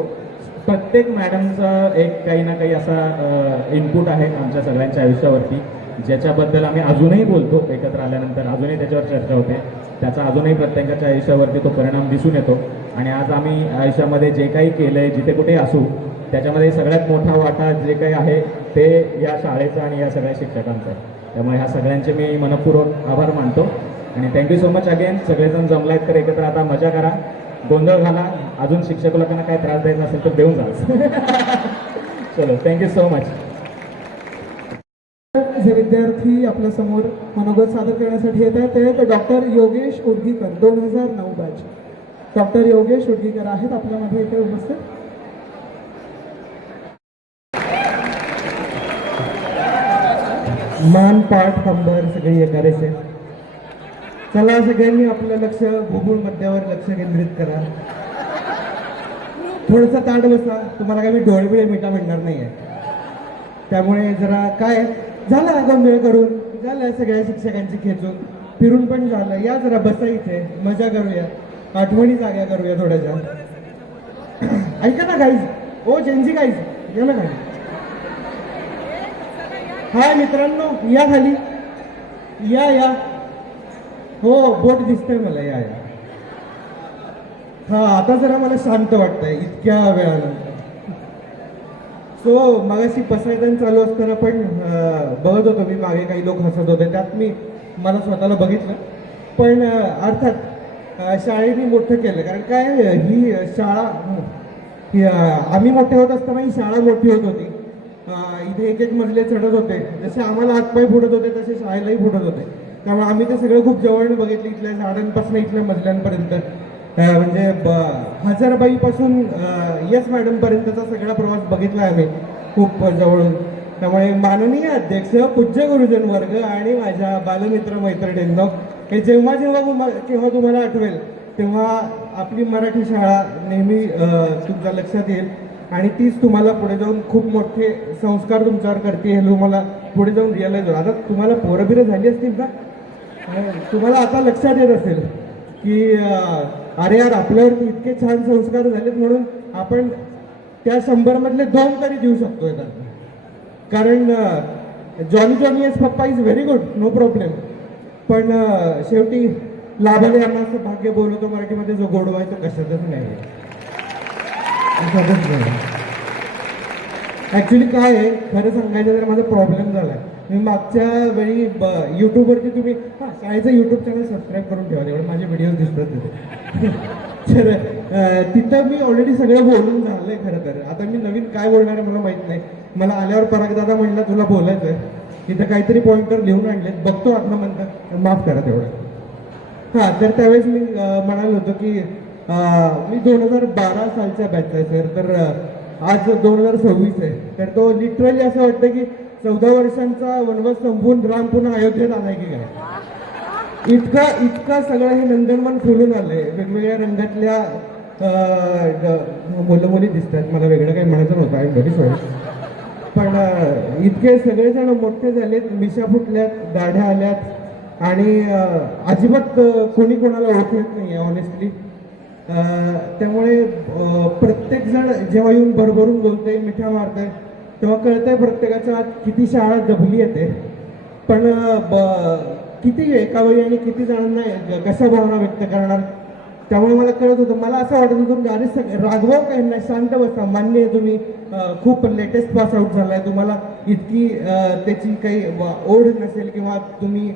प्रत्येक मॅडमचा एक काही ना काही असा इनपुट आहे आमच्या सगळ्यांच्या आयुष्यावरती, ज्याच्याबद्दल आम्ही अजूनही बोलतो एकत्र आल्यानंतर, अजूनही त्याच्यावर चर्चा होते. त्याचा अजूनही प्रत्येकाच्या आयुष्यावरती तो परिणाम दिसून येतो. आणि आज आम्ही आयुष्यामध्ये जे काही केलं आहे, जिथे कुठे असू, त्याच्यामध्ये सगळ्यात मोठा वाटा जे काही आहे ते या शाळेचा आणि या सगळ्या शिक्षकांचा आहे. त्यामुळे ह्या सगळ्यांचे मी मनपूर्वक आभार मानतो. आणि थँक्यू सो मच अगेन. सगळेजण जमलायत तर एकत्र आता मजा करा, गोंधळ घाला. अजून शिक्षक लोकांना काय त्रास द्यायचा असेल तर देऊन जा. चलो, थँक्यू सो मच. जे विद्यार्थी आपल्या समोर मनोगत सादर करण्यासाठी येत आहेत ते doctor Yogesh Udgikar 2009 batch. Doctor Yogesh Udgikar आहेत आपल्यामध्ये इथे उपस्थित. मान पाठ कंबर सगळी एकारेचे. चला सगळ्यांनी आपलं लक्ष भूगोल मध्यावर लक्ष केंद्रित करा. थोडंसं ताट बसा. तुम्हाला काही मी डोळे मिठा म्हणणार नाही आहे. त्यामुळे जरा काय झालं गोंधळ करून झालं, सगळ्या शिक्षकांची खेचून फिरून पण झालं. या जरा बसा इथे, मजा करूया, आठवणी जाग्या करूया थोड्याशा. ऐका ना गाईज, ओ जेनजी गाईज या ना खाली. हाय मित्रांनो, या खाली या या. हो बोट दिसतंय मला, या या. हा आता जरा मला शांत वाटतंय इतक्या वेळानंतर. सो मगाशी बसायचं चालू असताना पण बघत होतो मी, मागे काही लोक हसत होते, त्यात मी मला स्वतःला बघितलं. पण अर्थात शाळेने मोठं केलं, कारण काय ही शाळा आम्ही मोठे होत असताना ही शाळा मोठी होत होती. इथे एक एक मजले चढत होते, जसे आम्हाला हातपाय फुटत होते तसे शाळेलाही फुटत होते. त्यामुळे आम्ही ते सगळं खूप जवळनं बघितलं, इथल्या झाडांपासून इथल्या मजल्यांपर्यंत. म्हणजे हजारबाईपासून यस मॅडमपर्यंतचा सगळा प्रवास बघितला आम्ही खूप जवळून. त्यामुळे माननीय अध्यक्ष, पूज्य गुरुजन वर्ग आणि माझ्या बालमित्र मैत्रिणींनो, हे जेव्हा जेव्हा केव्हा तुम्हाला आठवेल तेव्हा आपली मराठी शाळा नेहमी तुमच्या लक्षात येईल. आणि तीच तुम्हाला पुढे जाऊन खूप मोठे संस्कार तुमच्यावर करते, हे तुम्हाला पुढे जाऊन रिअलाइज होईल. आता तुम्हाला पोरं बिरं झाली असतील का, तुम्हाला आता लक्षात येत असेल की अरे यार आपल्यावरती इतके छान संस्कार झालेत म्हणून आपण त्या 100 मधले 2 तरी देऊ शकतोय. कारण Johnny Johnny yes papa is very good, no problem. पण शेवटी लाभाले यांना असं भाग्य बोलवतो मराठीमध्ये, जो गोडवा तो कशातच नाही. ऍक्च्युली काय आहे, खरं सांगायचं तर माझा प्रॉब्लेम झाला. मी मागच्या वेळी यूट्यूबवरती तुम्ही शाळेचं यूट्यूब चॅनल सबस्क्राईब करून ठेवा, तेवढे माझे व्हिडिओज दिसतात तिथे. तर तिथं मी ऑलरेडी सगळं बोलून झालंय. खरं तर आता मी नवीन काय बोलणार आहे मला माहित नाही. मला आल्यावर पराग दादा म्हणला तुला बोलायचं आहे, तिथं काहीतरी पॉइंटर लिहून आणलेत, बघतो आत्मा म्हणतात, माफ करा तेवढं. हां, तर त्यावेळेस मी म्हणालो होतो की मी 2012 सालच्या बॅचचा आहे सर. तर आज 2026 आहे. तर तो लिटरली असं वाटतं की 14 वर्षांचा वनवास संपवून राम पुन्हा अयोध्येत आलाय की काय. इतका सगळं हे नंदनवन फुलून आलंय. वेगवेगळ्या रंगातल्या मुलं मुली दिसतात. मला वेगळं काही म्हणायचं नव्हतं, आय एम व्हेरी सॉरी. पण इतके सगळेजण मोठे झालेत, मिशा फुटल्यात, दाढ्या आल्यात आणि अजिबात कोणी कोणाला ओळखत नाही आहे ऑनेस्टली. त्यामुळे प्रत्येकजण जेव्हा येऊन भरभरून बोलते, मिठ्या मारते, तेव्हा कळतंय प्रत्येकाच्या आत किती शाळा दबली येते. पण किती एका वेळी आणि किती जणांना कशा भावना व्यक्त करणार. त्यामुळे मला कळत होतं, मला असं वाटत होतं अरे रागवाव काही नाही, शांत बसा. मान्य आहे तुम्ही खूप लेटेस्ट पास आउट झालाय, तुम्हाला इतकी त्याची काही ओढ नसेल किंवा तुम्ही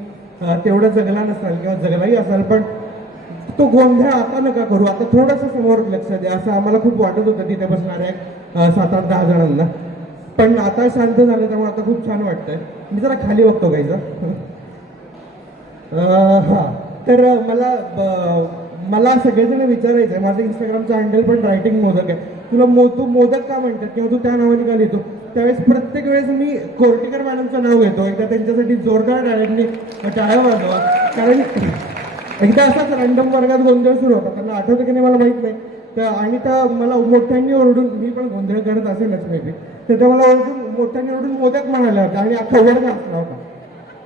तेवढं जगला नसाल किंवा जगलाही असाल, पण तो गोंधळ आता नका करू, आता थोडंसं समोर लक्ष द्या, असं आम्हाला खूप वाटत होतं तिथे बसणाऱ्या 7-8-10 जणांना. पण आता शांत झालं, त्यामुळे आता खूप छान वाटतंय. मी जरा खाली बघतो काहीचं. हां, तर मला मला सगळेजण विचारायचे, माझं इंस्टाग्रामचं हँडल पण रायटिंग मोदक आहे, तुला तू मोदक का म्हणतात किंवा तू त्या नावाने का लिहितो? त्यावेळेस प्रत्येक वेळेस मी कोर्टीकर मॅडमचं नाव घेतो. एकदा त्यांच्यासाठी जोरदार डायरेक्टली टाळ्या वाजवा, कारण एकदा असाच रँडम वर्गात गोंधळ सुरू होता, त्यांना आठवतं की नाही मला माहीत नाही. तर आणि त्या मला मोठ्यांनी ओरडून, मी पण गोंधळ करत असेलच मे बी, तर त्या मला मोठ्यांनी ओरडून मोदक म्हणाल्या होत्या आणि अख्खा वर्ग हसला होता.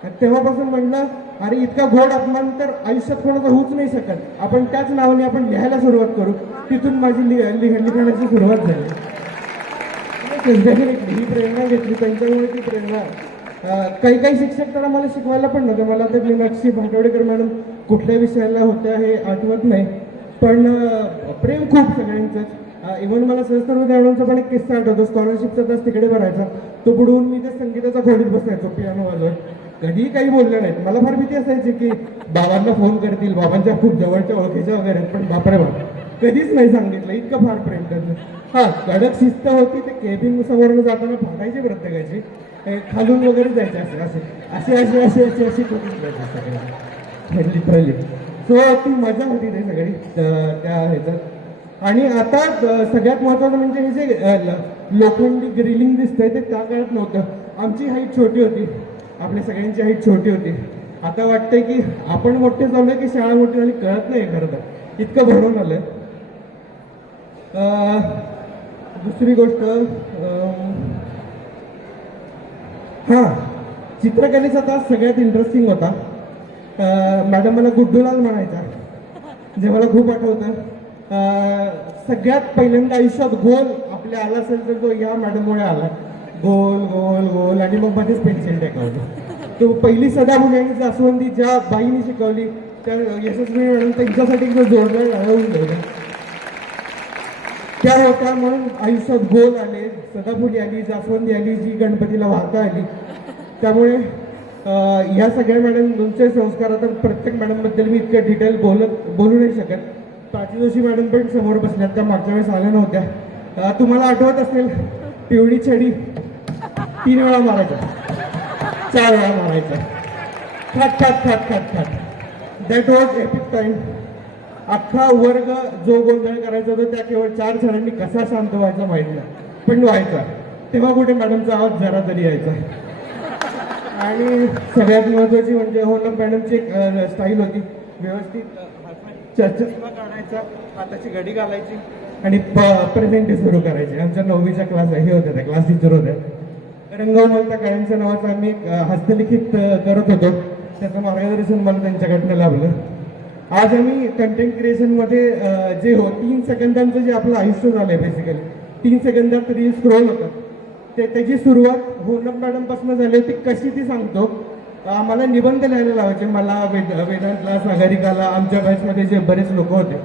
आणि तेव्हापासून म्हटलं, अरे इतका घोड अपमान तर आयुष्यात कोणाचा होऊच नाही शकत, आपण त्याच नावाने आपण लिहायला सुरुवात करू. तिथून माझी लिखाणाची सुरुवात झाली. ही प्रेरणा घेतली त्यांच्यामुळे, ती प्रेरणा काही शिक्षक तर मला शिकवायला पण नव्हते. मला तर मीनाक्षी भाटवडेकर मॅडम कुठल्या विषयाला होत्या हे आठवत नाही, पण प्रेम खूप सगळ्यांचंच. इव्हन मला सहस्त्रबुद्धे मॅडमचा पण एक किस्सा आठवतो. स्कॉलरशिपचा तास तिकडे भरायचा, तो बुडवून मी त्या संगीताचा खोलीत बसायचो पियानो वाजवत. कधीही काही बोलले नाहीत. मला फार भीती असायची की बाबांना फोन करतील, बाबांच्या खूप जवळच्या ओळखीच्या वगैरे, पण बापरे बाप कधीच नाही सांगितलं. इतकं फार प्रेम त्यांचं. हा, कडक शिस्त होती. ते केबिन समोरनं जाताना फाडायची प्रत्येकाची, खालून वगैरे जायचे असे असे असे असे असे असे अशी सगळे लिटरली. सो ती मजा होती ते सगळी त्या ह्याच्यात. आणि आता सगळ्यात महत्त्वाचं म्हणजे हे जे लोखंडी ग्रिलिंग दिसतंय ते त्या काळात नव्हतं. आमची हाईट छोटी होती, आपल्या सगळ्यांची हाईट छोटी होती. आता वाटतंय की आपण मोठे झालोय की शाळा मोठी झाली कळत नाही खरं तर, इतकं भरून आलंय. दुसरी गोष्ट, हां, चित्रकलेचा तास सगळ्यात इंटरेस्टिंग होता. मॅडम मला गुड्डूलाल म्हणायचा, जे मला खूप आठवतं. सगळ्यात पहिल्यांदा आयुष्यात गोल आपल्या आला असेल तर तो या मॅडममुळे आला. गोल गोल गोल आणि मग मध्येच पेन्सिल टेकवली. तो पहिली सदाफुली आणि जास्वंदी ज्या बाईने शिकवली त्या यशस्वी मॅडम, त्यांच्यासाठी जोरदार होऊन गेल्या त्या होत्या. म्हणून आयुष्यात गोल आले, सदाफुली आली, जास्वंदी आली, जी गणपतीला वाहता आली. त्यामुळे ह्या सगळ्या मॅडमचे संस्कार. आता प्रत्येक मॅडमबद्दल मी इतकं डिटेल बोलू नाही शकत. प्राची जोशी मॅडम पण समोर बसल्यात, त्या मागच्या वेळेस आल्या नव्हत्या. तुम्हाला आठवत असेल, पिवळी छडी 3 वेळा मारायचा, 4 वेळा मारायचा, खाट खाट खाट खाट खाट. That was epic time. अख्खा वर्ग जो गोंधळ करायचा होता त्या केवळ 4 छड्यांनी कसा शांत व्हायचा माहीत नाही, पण व्हायचा. तेव्हा कुठे मॅडमचा आवाज जरा तरी यायचा. आणि सगळ्यात महत्त्वाची म्हणजे होलम मॅडमची एक स्टाईल होती, व्यवस्थित चर्चा काढायचा, हाताची घडी घालायची आणि प्रेझेंटी सुरू करायची. आमच्या 9वीच्या क्लास हे होत्या, त्या क्लास टीचर होत्या. रंगवमलता काळ्यांच्या नावाचा आम्ही एक हस्तलिखित करत होतो, त्याचं मार्गदर्शन मला त्यांच्याकडनं लाभलं. आज आम्ही कंटेंट क्रिएशनमध्ये जे 3 सेकंदांचं जे आपलं आयुष्य झालं आहे, बेसिकली 3 सेकंदात रील स्क्रोल होतं, त्याची सुरुवात होनम मॅडमपासून झाली होती. कशी ती सांगतो. आम्हाला निबंध लिहायला लावायचे, मला वेदांतला, सागरिकाला, आमच्या बॅचमध्ये जे बरेच लोक होते,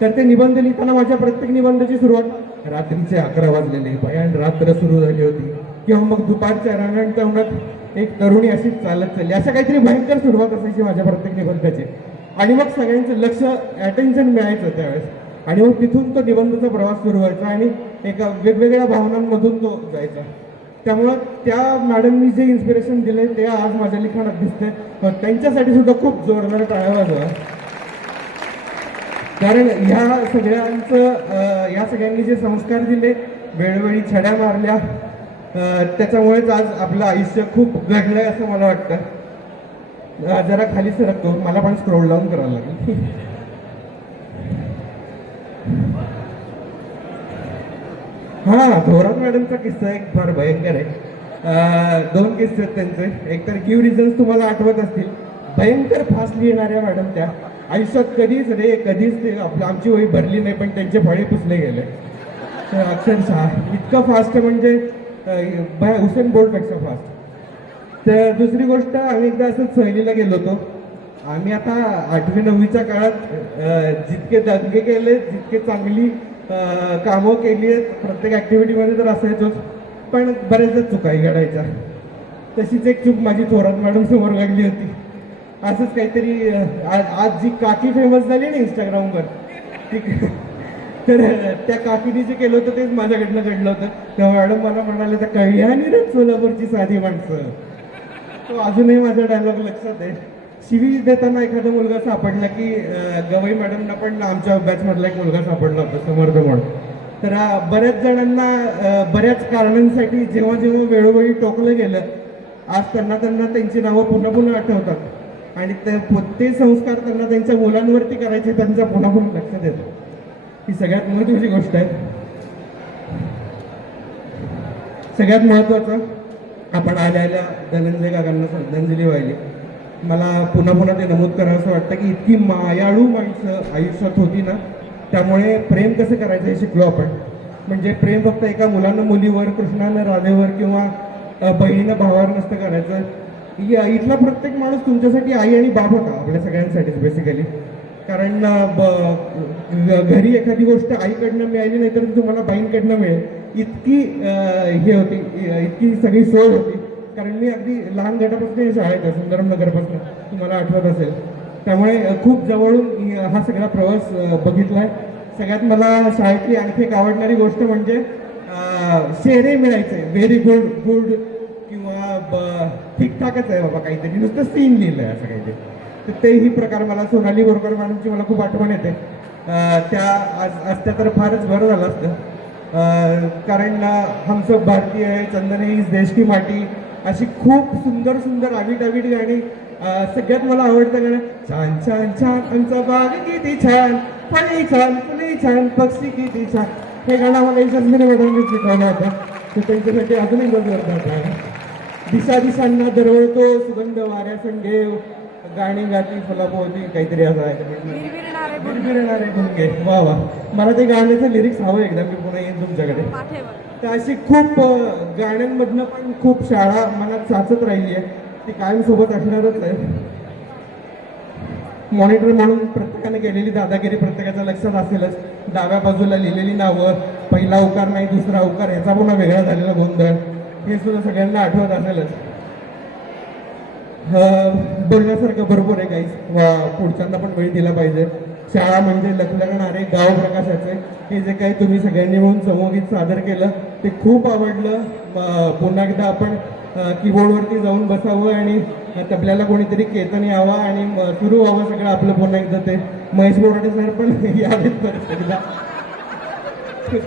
तर ते निबंध लिहिताना माझ्या प्रत्येक निबंधाची सुरुवात रात्रीचे 11 वाजलेले, भयान रात्र सुरू झाली होती, किंवा मग दुपारच्या रणरणतवणात एक तरुणी अशीच चालत चालली, अशा काहीतरी भयंकर सुरुवात असायची माझ्या प्रत्येक निबंधाची. आणि मग सगळ्यांचं लक्ष, अटेन्शन मिळायचं त्यावेळेस. आणि मग तिथून तो निबंधाचा प्रवास सुरू व्हायचा आणि एका वेगवेगळ्या भावनांमधून तो जायचा. त्यामुळं त्या मॅडमनी जे इन्स्पिरेशन दिले ते आज माझ्या लिखाणात दिसते. त्यांच्यासाठी सुद्धा खूप जोरदार टाळ्या वाजवा, कारण ह्या सगळ्यांनी जे संस्कार दिले, वेळोवेळी छड्या मारल्या, त्याच्यामुळेच आज आपलं आयुष्य खूप घडलंय असं मला वाटतं. जरा खाली सरकतो, मला पण स्क्रोल डाऊन करावं लागेल. हा, थोरात मॅडमचा किस्सा एक फार भयंकर आहे. 2 किस्से आहेत त्यांचे. एक तर गिव्ह रिझन्स तुम्हाला आठवत असतील, भयंकर फास्ट लिहिणाऱ्या मॅडम. त्या आयुष्यात कधीच ते आमची वही भरली नाही, पण त्यांचे फळे पुसले गेले. तर अक्षरशः इतकं फास्ट म्हणजे हुसेन बोल्टपेक्षा फास्ट. तर दुसरी गोष्ट, आम्ही एकदा असंच सहलीला गेलो होतो. आम्ही आता 8वी-9वीच्या काळात जितके दंगे केले, जितके चांगली कामं केली आहेत प्रत्येक ॲक्टिव्हिटीमध्ये तर असायचोच, पण बऱ्याचदा चुकाही घडायच्या. तशीच एक चूक माझी थोरात मॅडम समोर लागली होती. असंच काहीतरी आज जी काकी फेमस झाली ना इंस्टाग्रामवर, ती तर त्या काकीने जे केलं होतं तेच माझ्याकडनं घडलं होतं. तेव्हा मॅडम मला म्हणाले, त्या कळ्यानी रे सोलापूरची साधी माणसं. तो अजूनही माझ्या डायलॉग लक्षात आहे. शिवी देताना एखादा मुलगा सापडला की गवई मॅडमना पण आमच्या बॅचमधला एक मुलगा सापडला होता समर्थ म्हणून. तर बऱ्याच जणांना बऱ्याच कारणांसाठी जेव्हा जेव्हा वेळोवेळी टोकलं गेलं, आज त्यांना त्यांची नावं पुन्हा पुन्हा आठवतात आणि ते संस्कार त्यांना त्यांच्या मुलांवरती करायचे त्यांचा पुन्हा पुन्हा लक्षात येतं. ही सगळ्यात महत्त्वाची गोष्ट आहे. सगळ्यात महत्त्वाचं, आपण आल्या धनंजय काकांना श्रद्धांजली वाहिली. मला पुन्हा पुन्हा ते नमूद करावं असं वाटतं की इतकी मायाळू माणसं आयुष्यात होती ना, त्यामुळे प्रेम कसं करायचं हे शिकलो आपण. म्हणजे प्रेम फक्त एका मुलानं मुलीवर, कृष्णानं राधेवर किंवा बहिणीनं भावावर नसतं करायचं. इथला प्रत्येक माणूस तुमच्यासाठी आई आणि बाप होता, आपल्या सगळ्यांसाठीच बेसिकली. कारण घरी एखादी गोष्ट आईकडनं मिळाली नाही तर तुम्हाला बहीणकडनं मिळेल, इतकी हे होती, इतकी सगळी सोय होती. कारण मी अगदी लहान गटापासून शाळेत आहे, सुंदरम नगरपासून, तुम्हाला आठवत असेल. त्यामुळे खूप जवळून हा सगळा प्रवास बघितला आहे. सगळ्यात मला शाळेतली आणखी एक आवडणारी गोष्ट म्हणजे शेरे मिळायचे, व्हेरी गुड, गुड किंवा ठीकठाकच आहे बाबा, काहीतरी नुसतं सीन लिहिलं आहे असं काहीतरी. तर तेही प्रकार मला सोनाली बोरकर मॅडमची मला खूप आठवण येते. त्या आज असत्या तर फारच बरं झालं असतं. कारण हम सब भारतीय आहे, चंदन इस देश की माटी, अशी खूप सुंदर सुंदर आविट गाणी. सगळ्यात मला आवडतं गाणं, छान छान छान आमचा बाग किती छान, फळी छान, फुली छान, पक्षी किती छान. हे गाणं मला यशस्वीने मॅडमने शिकवलं होतं. तर त्यांच्यासाठी अजूनही बदलतात. दिशा दिशांना दरवळतो सुगंध वाऱ्या संघे, गाणी गाती फुलाभोवती, काहीतरी असं आहे. बिरबिरणारे भुंगे. वा वा, मला ते गाण्याचं लिरिक्स हवं एकदा, मी पुन्हा येईन तुमच्याकडे. तर अशी खूप गाण्यांमधनं पण खूप शाळा मनात साचत राहिली आहे, ती कायम सोबत असणारच आहे. मॉनिटर म्हणून प्रत्येकाने केलेली दादागिरी प्रत्येकाच्या लक्षात असेलच. डाव्या बाजूला लिहिलेली नावं, पहिला उकार नाही दुसरा उकार, ह्याचा पुन्हा वेगळा झालेला गोंधळ, हे सुद्धा सगळ्यांना आठवत असेलच. बोलण्यासारखं भरपूर आहे काही, पुढच्यांना पण वेळ दिला पाहिजे. शाळा म्हणजे लखलखणारे गाव प्रकाशाचे, हे जे काही तुम्ही सगळ्यांनी मिळून समूहगीत सादर केलं ते खूप आवडलं. पुन्हा एकदा आपण कीबोर्डवरती जाऊन बसावं आणि तबल्याला कोणीतरी कीर्तन यावं आणि सुरू व्हावं सगळं आपलं पुन्हा एकदा. ते महेश बोराटे सर पण यावेत परत एकदा,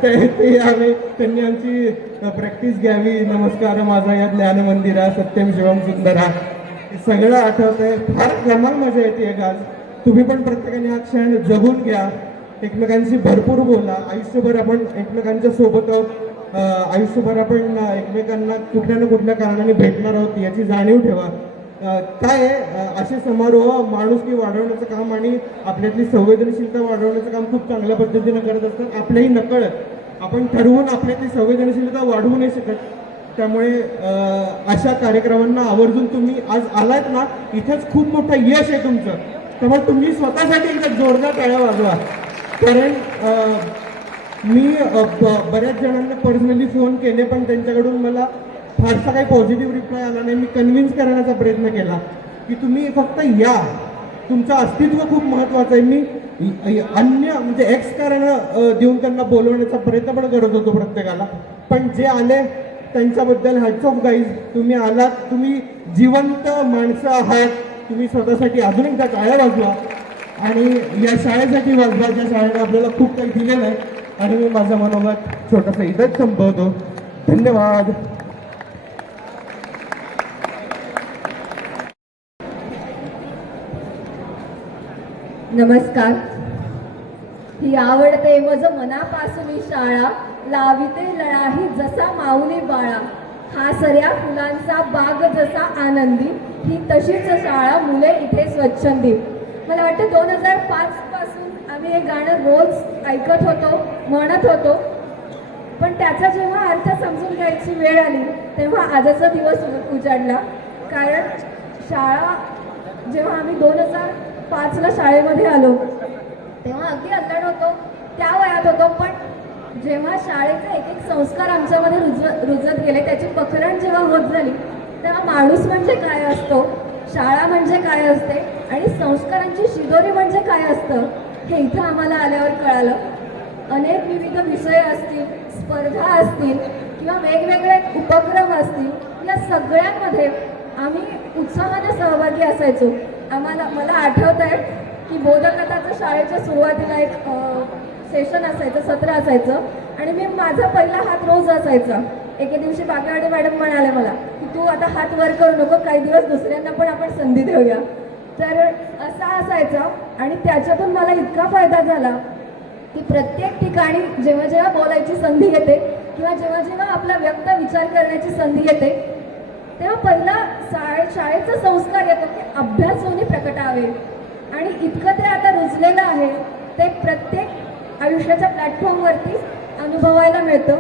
ते यावे, त्यांनी आमची प्रॅक्टिस घ्यावी. नमस्कार माझा या ज्ञान मंदिरा, सत्यम शिवम सुंदरा, सगळं आठवतंय. फार कमाल मजा येते आज. तुम्ही पण प्रत्येकाने हा क्षण जगून घ्या, एकमेकांशी भरपूर बोला. आयुष्यभर आपण एकमेकांच्या सोबत आहोत, आयुष्यभर आपण एकमेकांना कुठल्या ना कुठल्या कारणाने भेटणार आहोत याची जाणीव ठेवा. काय आहे, असे समारोह माणुसकी वाढवण्याचं काम आणि आपल्यातली संवेदनशीलता वाढवण्याचं काम खूप चांगल्या पद्धतीनं करत असतात. आपल्याही नकळत आपण ठरवून आपल्यातली संवेदनशीलता वाढवू नाही शकत. त्यामुळे अशा कार्यक्रमांना आवर्जून तुम्ही आज आलात ना, इथंच खूप मोठं यश आहे तुमचं. त्यामुळे तुम्ही स्वतःसाठी एकदा जोरदार टाळ्या वाजवा. कारण मी बऱ्याच जणांना पर्सनली फोन केले पण त्यांच्याकडून मला फारसा काही पॉझिटिव्ह रिप्लाय आला नाही. मी कन्व्हिन्स करण्याचा प्रयत्न केला की तुम्ही फक्त या, तुमचं अस्तित्व खूप महत्त्वाचं आहे. मी अन्य म्हणजे एक्स कारण देऊन त्यांना बोलवण्याचा प्रयत्न पण करत होतो प्रत्येकाला, पण जे आले त्यांच्याबद्दल हॅट्स ऑफ गाईज. तुम्ही आलात, तुम्ही जिवंत माणसं आहात. तुम्ही स्वतःसाठी अजून एकदा टाळ्या वाजवा आणि या शाळेसाठी वाजवा, ज्या शाळेने आपल्याला खूप काही दिलेलं आहे. आणि मी माझं मनोगत छोटंसं इथंच संपवतो. धन्यवाद. नमस्कार. ही आवडते मज मनापासून शाळा, लाविते लळाही जसा माऊली बाळा, हा सऱ्या फुलांचा बाग जसा आनंदी, ही तशीच शाळा मुले इथे स्वच्छंदी. मला वाटतं 2005 पासून आम्ही हे गाणं रोज ऐकत होतो, म्हणत होतो, पण त्याचा जेव्हा अर्थ समजून घ्यायची वेळ आली तेव्हा आजचा दिवस उजाडला. कारण शाळा जेव्हा आम्ही 2005ला शाळेमध्ये आलो तेव्हा अगदी अल्लड होतो, त्या वयात होतो, पण जेव्हा शाळेचे एक एक संस्कार आमच्यामध्ये रुजत गेले, त्याची पखरण जेव्हा होत झाली तेव्हा माणूस म्हणजे काय असतो, शाळा म्हणजे काय असते आणि संस्कारांची शिदोरी म्हणजे काय असतं हे इथं आम्हाला आल्यावर कळालं. अनेक विविध विषय असतील, स्पर्धा असतील किंवा वेगवेगळे उपक्रम असतील, या सगळ्यांमध्ये आम्ही उत्साहाने सहभागी असायचो. मला आठवत आहे की बोधकथाचं शाळेच्या सुरुवातीला एक सेशन असायचं, सत्र असायचं आणि माझा पहिला हात रोज असायचा. एके दिवशी बागेवाडी मॅडम म्हणाले मला की तू आता हात वर करू नको, काही दिवस दुसऱ्यांना पण आपण संधी देऊया. तर असा असायचा आणि त्याच्यातून मला इतका फायदा झाला की प्रत्येक ठिकाणी जेव्हा जेव्हा बोलायची संधी येते किंवा जेव्हा जेव्हा आपला व्यक्त विचार करण्याची संधी येते तेव्हा पहिला शाळेचा संस्कार येतो की अभ्यासोनी प्रकटावे. आणि इतकं ते आता रुजलेलं आहे, ते प्रत्येक आयुष्याच्या प्लॅटफॉर्मवरती अनुभवायला मिळतं.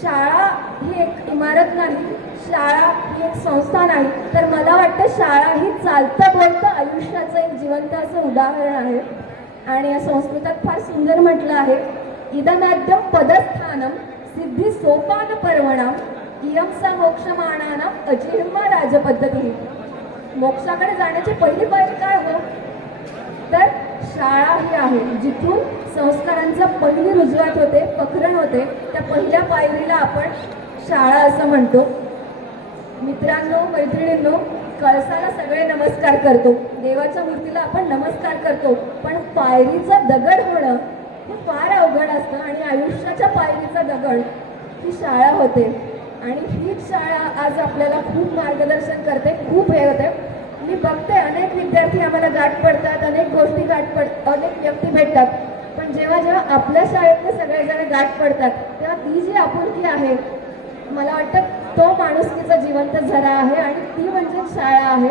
शाळा ही एक इमारत नाही, शाळा ही एक संस्था नाही, तर मला वाटतं शाळा ही चालतं बोलतं आयुष्याचं एक जिवंत असं उदाहरण आहे. आणि या संस्कृतात फार सुंदर म्हटलं आहे, इदनाद्यम पदस्थानम सिद्धी सोपान पर्वणाम इयम सा मोक्षमाणानाम अजिह्मा राजपद्धती. मोक्षाकडे जाण्याची पहिली पायरी काय हो, तर शाळा ही आहे, जिथून संस्कारांचा पहिली रुजवात होते, प्रकरण होते. त्या पहिल्या पायरीला आपण शाळा असं म्हणतो. मित्रांनो, मैत्रिणींनो, कळसाला सगळे नमस्कार करतो, देवाच्या मूर्तीला आपण नमस्कार करतो, पण पायरीचा दगड होणं हे फार अवघड असतं. आणि आयुष्याच्या पायरीचा दगड ही शाळा होते. आणि हीच शाळा आज आपल्याला खूप मार्गदर्शन करते, खूप हे होते. मी बघते अनेक विद्यार्थी आम्हाला गाठ पडतात, अनेक गोष्टी अनेक व्यक्ती भेटतात, पण जेव्हा जेव्हा आपल्या शाळेतले सगळेजण गाठ पडतात तेव्हा ती जी आपुलकी आहे, मला वाटतं तो माणुसकीचा जिवंत झरा आहे आणि ती म्हणजे शाळा आहे.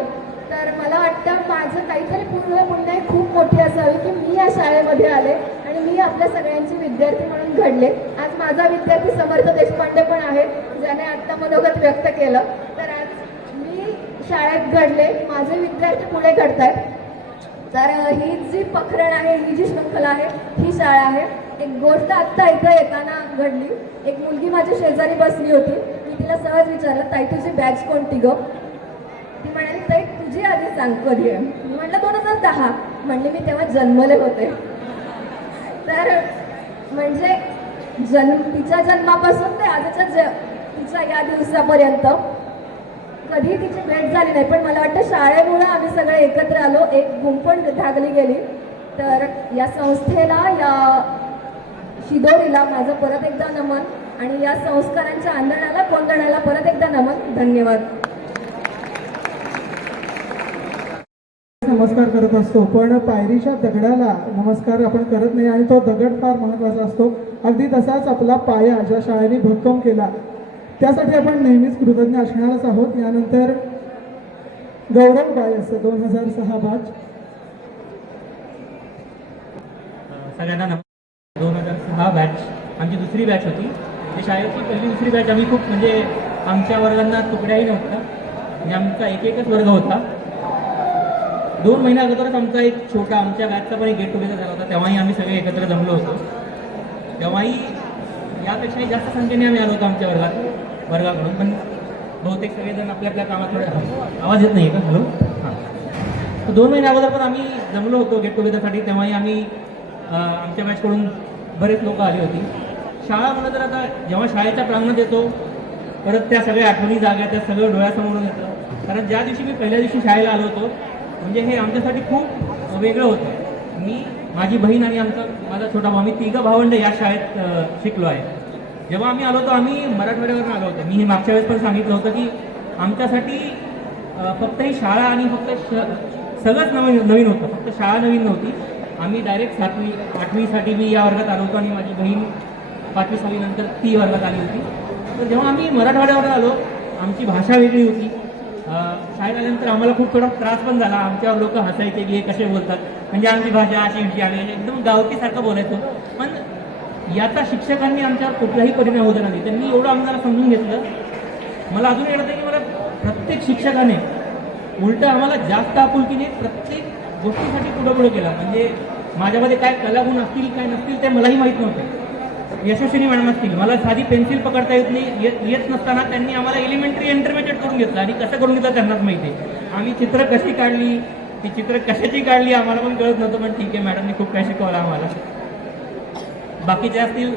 तर मला वाटतं माझं काहीतरी पूर्वपुण्य खूप मोठी असावी की मी या शाळेमध्ये आले आणि मी आपल्या सगळ्यांची विद्यार्थी म्हणून घडले. आज माझा विद्यार्थी समर्थ देशपांडे पण आहे, ज्याने आत्ता मनोगत व्यक्त केलं. तर आज मी शाळेत घडले, माझे विद्यार्थी पुढे घडतायत. तर ही जी प्रकरण आहे, ही जी शृंखला आहे, ही शाळा आहे. एक गोष्ट आत्ता इथं येताना घडली. एक मुलगी माझ्या शेजारी बसली होती. मी तिला सहज विचारलं, ताई तुझी बॅच कोणती गं? ती म्हणाली, ताई तुझी आधी सांग कधी आहे. मी म्हटलं 2010. म्हणले मी तेव्हा जन्मले होते. तर म्हणजे तिच्या जन्मापासून ते आजच्या तिच्या या दिवसापर्यंत कधी तिची भेट झाली नाही, पण मला वाटतं शाळेमुळे आम्ही सगळे एकत्र आलो, एक गुंफण धागली गेली. तर या संस्थेला, या शिदोरीला माझं परत एकदा नमन आणि या संस्कारांच्या आंदोलनाला कोंदणाला परत एकदा नमन. धन्यवाद. नमस्कार करत असतो, पण पायरीच्या दगडाला नमस्कार आपण करत नाही आणि तो दगड फार महत्त्वाचा असतो. अगदी तसाच आपला पाया ज्या शाळेने भक्कम केला त्यासाठी आपण नेहमीच कृतज्ञ असणारच आहोत. यानंतर गौरव बायस 2006 बॅच. सगळ्यांना 2006 बॅच आमची दुसरी बॅच होती. ती शाळेची पहिली दुसरी बॅच आम्ही खूप म्हणजे आमच्या वर्गांना तुकड्याही नव्हत्या आणि आमचा एकच वर्ग होता. 2 महिन्या अगोदरच आमचा एक छोटा आमच्या बॅचचा पण एक गेट टुगेदर झाला होता. तेव्हाही आम्ही सगळे एकत्र जमलो होतो. तेव्हाही यापेक्षाही जास्त संख्येने आम्ही आलो होतो आमच्या वर्गाकडून. पण बहुतेक सगळेजण आपल्या आपल्या कामात थोडे आवाज येत नाही का? हॅलो हां. तर 2 महिन्या अगोदर पण आम्ही जमलो होतो गेट टुगेदरसाठी. तेव्हाही आम्ही आमच्या बॅचकडून बरेच लोक आली होती. शाळा म्हणलं तर आता जेव्हा शाळेच्या प्रांगणात येतो परत त्या सगळ्या आठवणी जाग्या त्या सगळं डोळ्यासमोरून येतं. कारण ज्या दिवशी मी पहिल्या दिवशी शाळेला आलो होतो म्हणजे हे आमच्यासाठी खूप वेगळं होतं. मी, माझी बहीण आणि माझा छोटा भाऊ, आम्ही 3 भावंड या शाळेत शिकलो आहे. जेव्हा आम्ही आलो होतो आम्ही मराठवाड्यावरून आलो होतो. मी हे मागच्या वेळेस पण सांगितलं होतं की आमच्यासाठी फक्त ही शाळा आणि फक्त सगळंच नवीन होतं, फक्त शाळा नवीन नव्हती. आम्ही डायरेक्ट 7वी 8वीसाठी मी या वर्गात आलो होतो आणि माझी बहीण 5वी 6वी नंतर ती वर्गात आली होती. तर जेव्हा आम्ही मराठवाड्यावर आलो आमची भाषा वेगळी होती. शाळेत आल्यानंतर आम्हाला खूप थोडा त्रास पण झाला. आमच्यावर लोक हसायचे की हे कसे बोलतात, म्हणजे आमची भाषा अशी आली एकदम गावकीसारखं बोलायचो. पण याचा शिक्षकांनी आमच्यावर कुठलाही परिणाम होता नाही. त्यांनी एवढं आम्हाला समजून घेतलं. मला अजून कळतं की मला प्रत्येक शिक्षकाने उलटं आम्हाला जास्त आपुलकीने प्रत्येक गोष्टीसाठी पुढं केला. म्हणजे माझ्यामध्ये काय कलागुण असतील काय नसतील ते मलाही माहीत नव्हते. यशस्विनी मॅडम असतील, मला साधी पेन्सिल पकडता येत नसताना त्यांनी आम्हाला एलिमेंटरी इंटरमिडिएट करून घेतलं. आणि कसं करून घेतलं त्यांनाच माहिती आहे. आम्ही चित्र कशी काढली, ती चित्र कशाची काढली आम्हाला पण कळत नव्हतं. पण ठीक आहे, मॅडमनी खूप काय शिकवलं आम्हाला. बाकीच्या असतील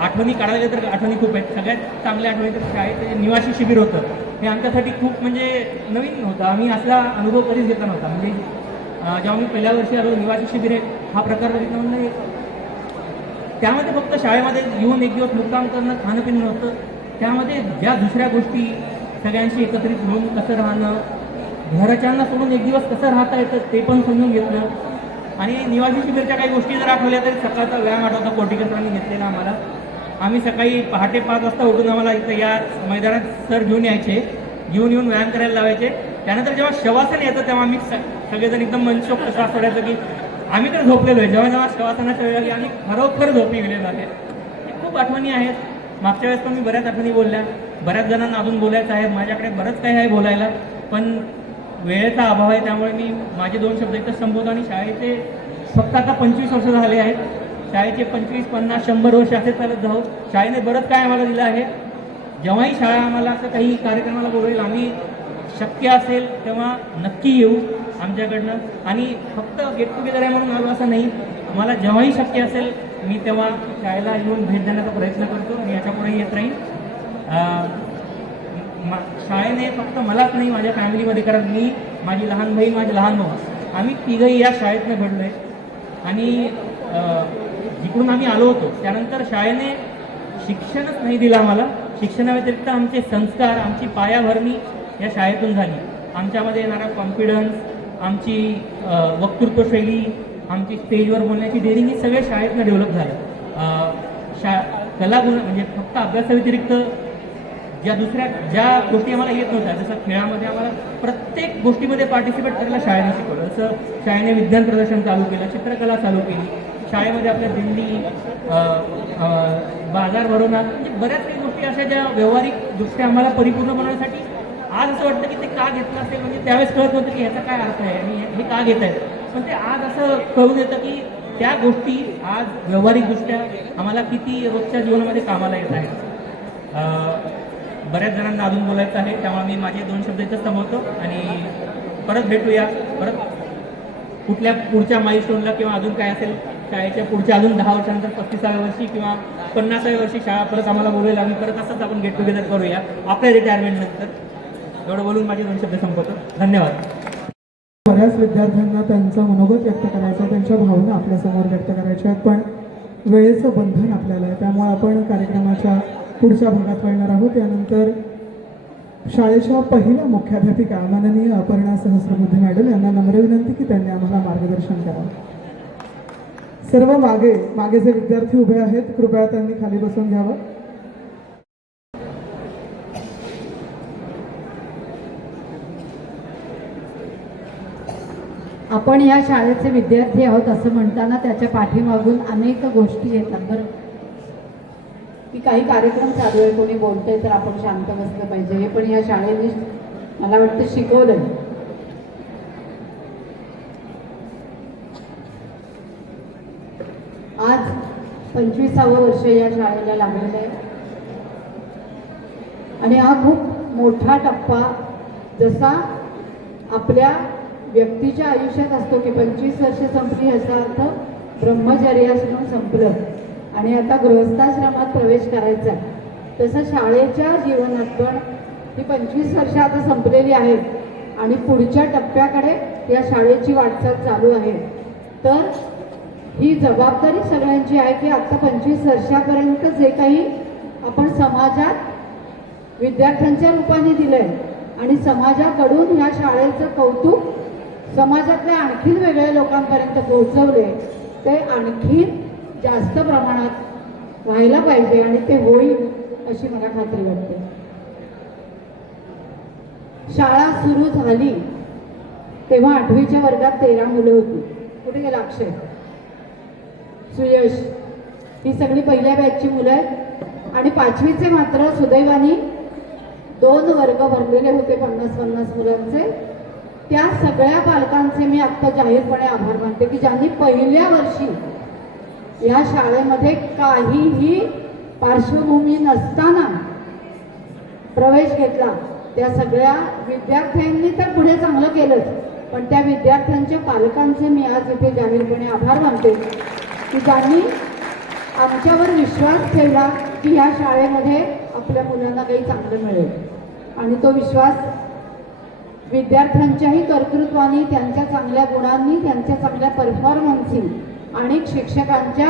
आठवणी काढायला तर आठवणी खूप आहेत. सगळ्यात चांगल्या आठवणी तर शाळेत निवासी शिबिर होतं हे आमच्यासाठी खूप म्हणजे नवीन होतं. आम्ही असला अनुभव कधीच घेतला नव्हता. म्हणजे जेव्हा मी पहिल्या वर्षी आलो निवासी शिबिरे हा प्रकार बघितला म्हणजे त्यामध्ये फक्त शाळेमध्ये येऊन एक दिवस मुक्काम करणं खाणं पिणं नव्हतं. त्यामध्ये ज्या दुसऱ्या गोष्टी सगळ्यांशी एकत्रित मिळून कसं राहणं, घराच्यांना सोडून एक दिवस कसं राहता येतं ते पण समजून घेतलं. आणि निवासी शिबिरच्या काही गोष्टी जर आठवल्या तरी सकाळचा व्यायाम आठवता कोटीकर सरांनी घेतलेला आम्हाला. आम्ही सकाळी पहाटे 5 वाजता उठून आम्हाला इथं या मैदानात सर घेऊन यायचे, घेऊन येऊन व्यायाम करायला लावायचे. त्यानंतर जेव्हा शवासन येतं तेव्हा आम्ही सगळेजण एकदम मनसोक्त श्वास सोडायचं की आम्ही तर झोपलेलो आहे. जेव्हा जेव्हा शवासनाच्या वेळी आम्ही खरोखर झोपी गेलेलो आहे. खूप आठवणी आहेत. मागच्या वेळेस पण मी बऱ्याच आठवणी बोलल्या, बऱ्याच जणांना अजून बोलायचं आहे. माझ्याकडे बरंच काही आहे बोलायला, पण वेळेचा अभाव आहे. त्यामुळे मी माझे 2 शब्द इथं संबोधतो. आणि शाळेचे फक्त आता 25 वर्ष झाले आहेत. शाळेचे 25, 50, 100 वर्ष असे चालत जाऊ. शाळेने बरंच काय आम्हाला दिलं आहे. जेव्हाही शाळा आम्हाला असं काही कार्यक्रमाला बोलवेल आम्ही शक्य असेल तेव्हा नक्की येऊ आमच्याकडनं. आणि फक्त गेट टुगेदर आहे म्हणून आलो असं नाही. मला जेव्हाही शक्य असेल मी तेव्हा शाळेला येऊन भेट देण्याचा प्रयत्न करतो आणि याच्यापुढेही येत राहील. शाळेने फक्त मलाच नाही माझ्या फॅमिलीमध्ये, कारण मी, माझी लहान बहीण, माझे लहान भाऊ आम्ही तिघंही या शाळेतनं घडलो आहे. आणि जिकडून आम्ही आलो होतो त्यानंतर शाळेने शिक्षणच नाही दिलं आम्हाला. शिक्षणाव्यतिरिक्त आमचे संस्कार, आमची पायाभरणी या शाळेतून झाली. आमच्यामध्ये येणारा कॉन्फिडन्स, आमची वक्तृत्वशैली, आमची स्टेजवर बोलण्याची डेअरिंग हे सगळे शाळेतनं डेव्हलप झालं. कलागुण म्हणजे फक्त अभ्यासाव्यतिरिक्त ज्या गोष्टी आम्हाला येत नव्हत्या, जसं खेळामध्ये आम्हाला प्रत्येक गोष्टीमध्ये पार्टिसिपेट करायला शाळेने शिकवलं. जसं शाळेने विज्ञान प्रदर्शन चालू केलं, चित्रकला चालू केली, शाळेमध्ये आपल्या दिंडी, बाजार भरवणार, म्हणजे बऱ्याच काही गोष्टी अशा ज्या व्यावहारिकदृष्ट्या आम्हाला परिपूर्ण बनवण्यासाठी आज असं वाटतं की ते का घेतलं असेल. म्हणजे त्यावेळेस कळत नव्हतं की ह्याचा काय अर्थ आहे आणि हे का घेत आहेत. पण ते आज असं कळून येतं की त्या गोष्टी आज व्यावहारिकदृष्ट्या आम्हाला किती रोजच्या जीवनामध्ये कामाला येत आहेत. बऱ्याच जणांना अजून बोलायचं आहे, त्यामुळे मी माझे 2 शब्द इथंच थांबवतो आणि परत भेटूया. परत कुठल्या पुढच्या माईलस्टोनला किंवा अजून काय असेल शाळेच्या पुढच्या अजून 10 वर्षानंतर 35व्या वर्षी किंवा 50व्या वर्षी शाळा परत आम्हाला बोलवेल आणि परत असंच आपण गेट टुगेदर करूया आपल्या रिटायरमेंट नंतर. एवढं बोलून माझे 2 शब्द संपवतो. धन्यवाद. बऱ्याच विद्यार्थ्यांना त्यांचं मनोगत व्यक्त करायचं आहे, त्यांच्या भावना आपल्यासमोर व्यक्त करायच्या आहेत, पण वेळेचं बंधन आपल्याला आहे. त्यामुळे आपण कार्यक्रमाच्या पुढच्या भागात वळणार आहोत. त्यानंतर शाळेच्या पहिल्या मुख्याध्यापिका माननीय अपर्णा सहस्रबुद्धे मॅडम यांना नम्र विनंती की त्यांनी आम्हाला मार्गदर्शन करावं. सर्व मागे जे विद्यार्थी उभे आहेत कृपया त्यांनी खाली बसून घ्यावं. आपण या शाळेचे विद्यार्थी आहोत असं म्हणताना त्याच्या पाठीमागून अनेक गोष्टी येतात. बरं, की काही कार्यक्रम चालू आहे, कोणी बोलतंय तर आपण शांत बसलं पाहिजे, हे पण या शाळेने मला वाटतं शिकवलंय. आज 25वं वर्ष या शाळेला लागलेलं आहे आणि हा खूप मोठा टप्पा जसा आपल्या व्यक्तीच्या आयुष्यात असतो की 25 वर्ष संपली याचा अर्थ ब्रह्मचर्याश्रम संपलं आणि आता गृहस्थाश्रमात प्रवेश करायचा आहे. तसं शाळेच्या जीवनात पण ही 25 वर्ष आता संपलेली आहेत आणि पुढच्या टप्प्याकडे या शाळेची वाटचाल चालू आहे. तर ही जबाबदारी सगळ्यांची आहे की आता 25 वर्षापर्यंत जे काही आपण समाजात विद्यार्थ्यांच्या रूपाने दिलंय आणि समाजाकडून ह्या शाळेचं कौतुक समाजातल्या आणखीन वेगळ्या लोकांपर्यंत पोहोचवले ते आणखीन जास्त प्रमाणात व्हायला पाहिजे आणि ते होईल अशी मला खात्री वाटते. शाळा सुरू झाली तेव्हा 8वीच्या वर्गात 13 मुलं होती. कुठे गेला अक्षय, सुयश, ही सगळी पहिल्या बॅचची मुलं आहेत आणि 5वीचे मात्र सुदैवाने 2 वर्ग भरलेले होते 50-50 मुलांचे. त्या सगळ्या पालकांचे मी आत्ता जाहीरपणे आभार मानते की ज्यांनी पहिल्या वर्षी या शाळेमध्ये काहीही पार्श्वभूमी नसताना प्रवेश घेतला. त्या सगळ्या विद्यार्थ्यांनी तर पुढे चांगलं केलंच, पण त्या विद्यार्थ्यांच्या पालकांचे मी आज इथे जाहीरपणे आभार मानते की ज्यांनी आमच्यावर विश्वास ठेवला की ह्या शाळेमध्ये आपल्या मुलांना काही चांगलं मिळेल. आणि तो विश्वास विद्यार्थ्यांच्याही कर्तृत्वाने, त्यांच्या चांगल्या गुणांनी, त्यांच्या चांगल्या परफॉर्मन्सनी आणि शिक्षकांच्या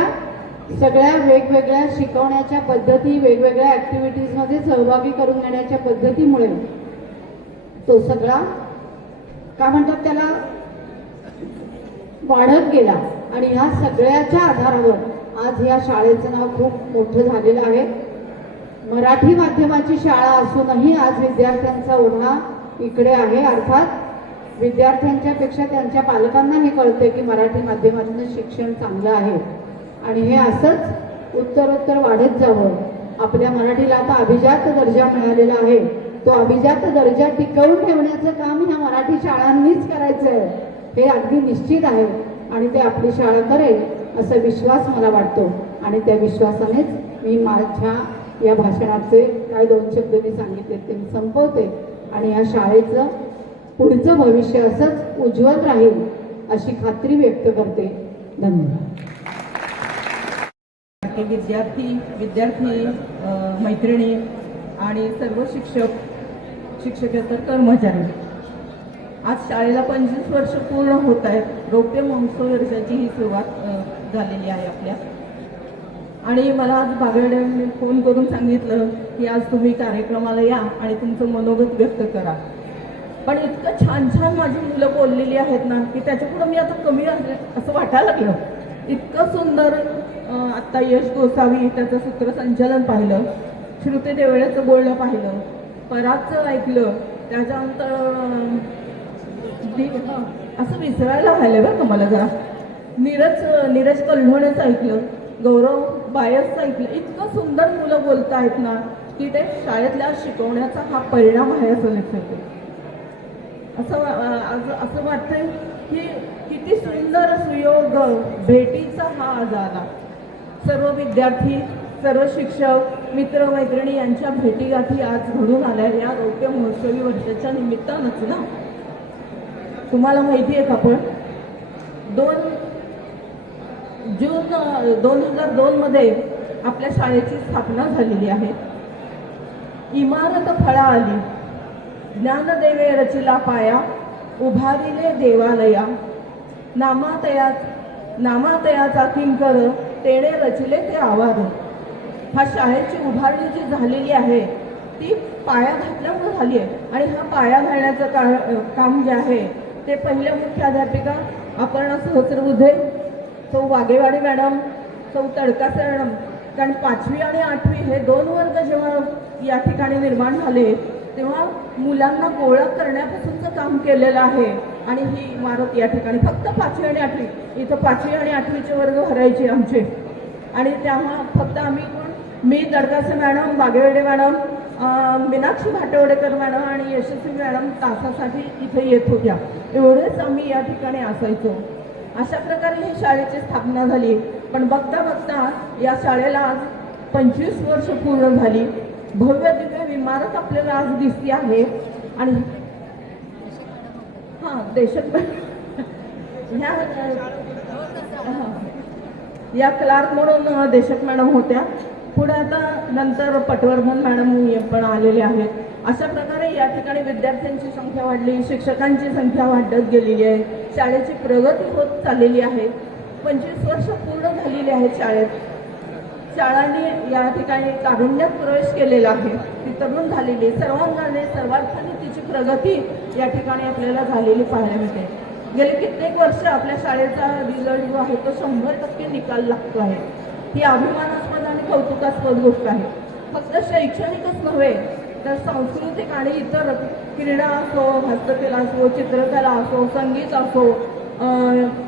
सगळ्या वेगवेगळ्या शिकवण्याच्या पद्धती, वेगवेगळ्या ॲक्टिव्हिटीजमध्ये सहभागी करून घेण्याच्या पद्धतीमुळे तो सगळा काय म्हणतात त्याला वाढत गेला. आणि ह्या सगळ्याच्या आधारावर आज या शाळेचं नाव खूप मोठं झालेलं आहे. मराठी माध्यमाची शाळा असूनही आज विद्यार्थ्यांचा ओढा इकडे आहे. अर्थात विद्यार्थ्यांच्या पेक्षा त्यांच्या पालकांना हे कळते की मराठी माध्यमातून शिक्षण चांगलं आहे आणि हे असंच उत्तरोत्तर वाढत जावं. आपल्या मराठीला आता अभिजात दर्जा मिळालेला आहे. तो अभिजात दर्जा टिकवून ठेवण्याचं काम ह्या मराठी शाळांनीच करायचं आहे, हे अगदी निश्चित आहे. आणि ते आपली शाळा करेल असा विश्वास मला वाटतो. आणि त्या विश्वासानेच मी माझ्या या भाषणाचे काय 2 शब्द मी सांगितले ते मी संपवते. आणि या शाळेचं पुढचं भविष्य असंच उज्ज्वल राहील अशी खात्री व्यक्त करते. धन्यवाद. विद्यार्थी मैत्रिणी आणि सर्व शिक्षकेतर कर्मचारी, आज शाळेला 25 वर्ष पूर्ण होत आहेत. रौप्य महोत्सव वर्षाची ही सुरुवात झालेली आहे आपल्या. आणि मला आज बागडेंनी फोन करून सांगितलं की आज तुम्ही कार्यक्रमाला या आणि तुमचं मनोगत व्यक्त करा. पण इतकं छान छान माझी मुलं बोललेली आहेत ना की त्याच्यापुढं मी आता कमी असं वाटायला लागलं. इतकं सुंदर आत्ता यश गोसावी त्याचं सूत्रसंचालन पाहिलं, श्रुती देवळेचं बोलणं पाहिलं, परागचं ऐकलं, त्याच्यानंतर असं विसरायला राहिलं बरं का मला जरा. नीरज कल्होणेचं ऐकलं, गौरव बायसचं ऐकलं. इतकं सुंदर मुलं बोलत आहेत ना की ते शाळेतल्या शिकवण्याचा हा परिणाम आहे असं लक्षात येतं. असं वाटतंय की किती सुंदर सुयोग भेटीचा हा आज आला. सर्व विद्यार्थी, सर्व शिक्षक, मित्रमैत्रिणी यांच्या भेटीगाठी आज घडून आल्या या रौप्य महोत्सवी वर्षाच्या निमित्तानंच ना. तुम्हाला माहिती आहे का, आपण 2 जून 2002 मध्ये आपल्या शाळेची स्थापना झालेली आहे. इमारत फळा आली, ज्ञानदेवे रचिला पाया, उभारिले देवालया, नामातयाचा किंकर, तेणे रचिले ते आवार. हा शाळेची उभारणी जी झालेली आहे ती पाया घातल्यामुळे झाली आहे. आणि हा पाया घालण्याचं काम जे आहे ते पहिल्या मुख्याध्यापिका अपर्णा सहस्रबुद्धे, सौ वाघेवाडी मॅडम, सौ तडकासे मॅडम. कारण 5वी आणि 8वी हे 2 वर्ग जेव्हा या ठिकाणी निर्माण झाले तेव्हा मुलांना गोळा करण्यापासूनचं काम केलेलं आहे. आणि ही इमारत या ठिकाणी फक्त 5वी आणि 8वी, इथं 5वी आणि 8वीचे वर्ग भरायचे आमचे. आणि तेव्हा फक्त आम्ही मी Tadkase madam, Waghewade madam, Meenakshi Bhatwadekar madam आणि यशस्वी मॅडम तासासाठी इथे येत होत्या. एवढेच आम्ही या ठिकाणी असायचो. अशा प्रकारे ही शाळेची स्थापना झाली. पण बघता बघता या शाळेला आज 25 वर्ष पूर्ण झाली. भव्य दिव्य इमारत आपल्याला आज दिसते आहे. आणि या क्लार्क म्हणून देशक मॅडम होत्या. पुढे आता नंतर पटवर्धन मॅडम पण आलेले आहेत. अशा प्रकारे या ठिकाणी विद्यार्थ्यांची संख्या वाढली, शिक्षकांची संख्या वाढत गेलेली आहे, शाळेची प्रगती होत चाललेली आहे. 25 वर्ष पूर्ण झालेली आहेत शाळेत. शाळांनी या ठिकाणी कारुण्यात प्रवेश केलेला आहे, ती तरुण झालेली सर्वांगाने सर्वार्थाने तिची प्रगती या ठिकाणी आपल्याला झालेली पाहायला मिळते. गेले कित्येक वर्ष आपल्या शाळेचा रिझल्ट जो आहे तो 100% निकाल लागतो आहे. ही अभिमानास्पद आणि कौतुकास्पद गोष्ट आहे. फक्त शैक्षणिकच नव्हे तर सांस्कृतिक आणि इतर क्रीडा असो, हस्तकला असो, चित्रकला असो, संगीत असो,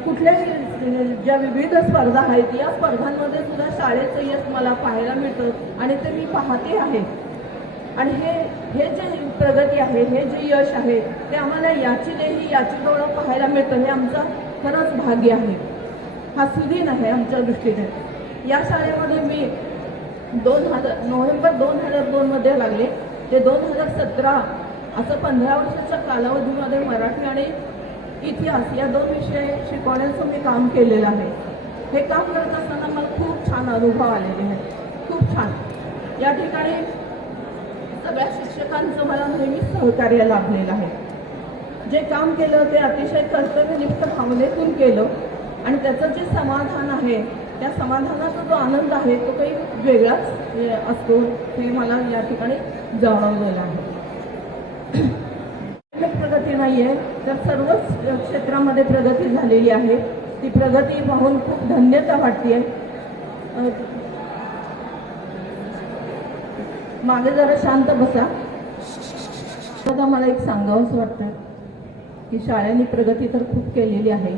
कुठल्याही ज्या विविध स्पर्धा आहेत या स्पर्धांमध्ये सुद्धा शाळेचं यश मला पाहायला मिळतं आणि ते मी पाहते आहे. आणि हे जे प्रगती आहे, हे जे यश आहे ते आम्हाला याची लेही याची डोळं पाहायला मिळतं. हे आमचं खरंच भाग्य आहे, हा सुदिन आहे आमच्या दृष्टीने. या शाळेमध्ये मी नोव्हेंबर 2002 मध्ये लागले ते 2017 असं 15 वर्षाच्या कालावधीमध्ये मराठी आणि इतिहास या 2 विषय शिकवण्याचं मी काम केलेलं आहे. हे काम करत असताना मला खूप छान अनुभव आलेले आहेत, खूप छान. या ठिकाणी सगळ्या शिक्षकांचं मला नेहमीच सहकार्य लाभलेलं आहे. जे काम केलं ते अतिशय कर्तव्यनिष्ठ भावनेतून केलं आणि त्याचं जे समाधान आहे, त्या समाधानाचा जो आनंद आहे तो काही वेगळाच असतो, हे मला या ठिकाणी जाणवलेलं आहे. प्रगती नाही आहे तर सर्वच क्षेत्रामध्ये प्रगती झालेली आहे. ती प्रगती पाहून खूप धन्यता वाटते. मागे जरा शांत बसा. आता मला एक सांगावं असं वाटतं की शाळेने प्रगती तर खूप केलेली आहे.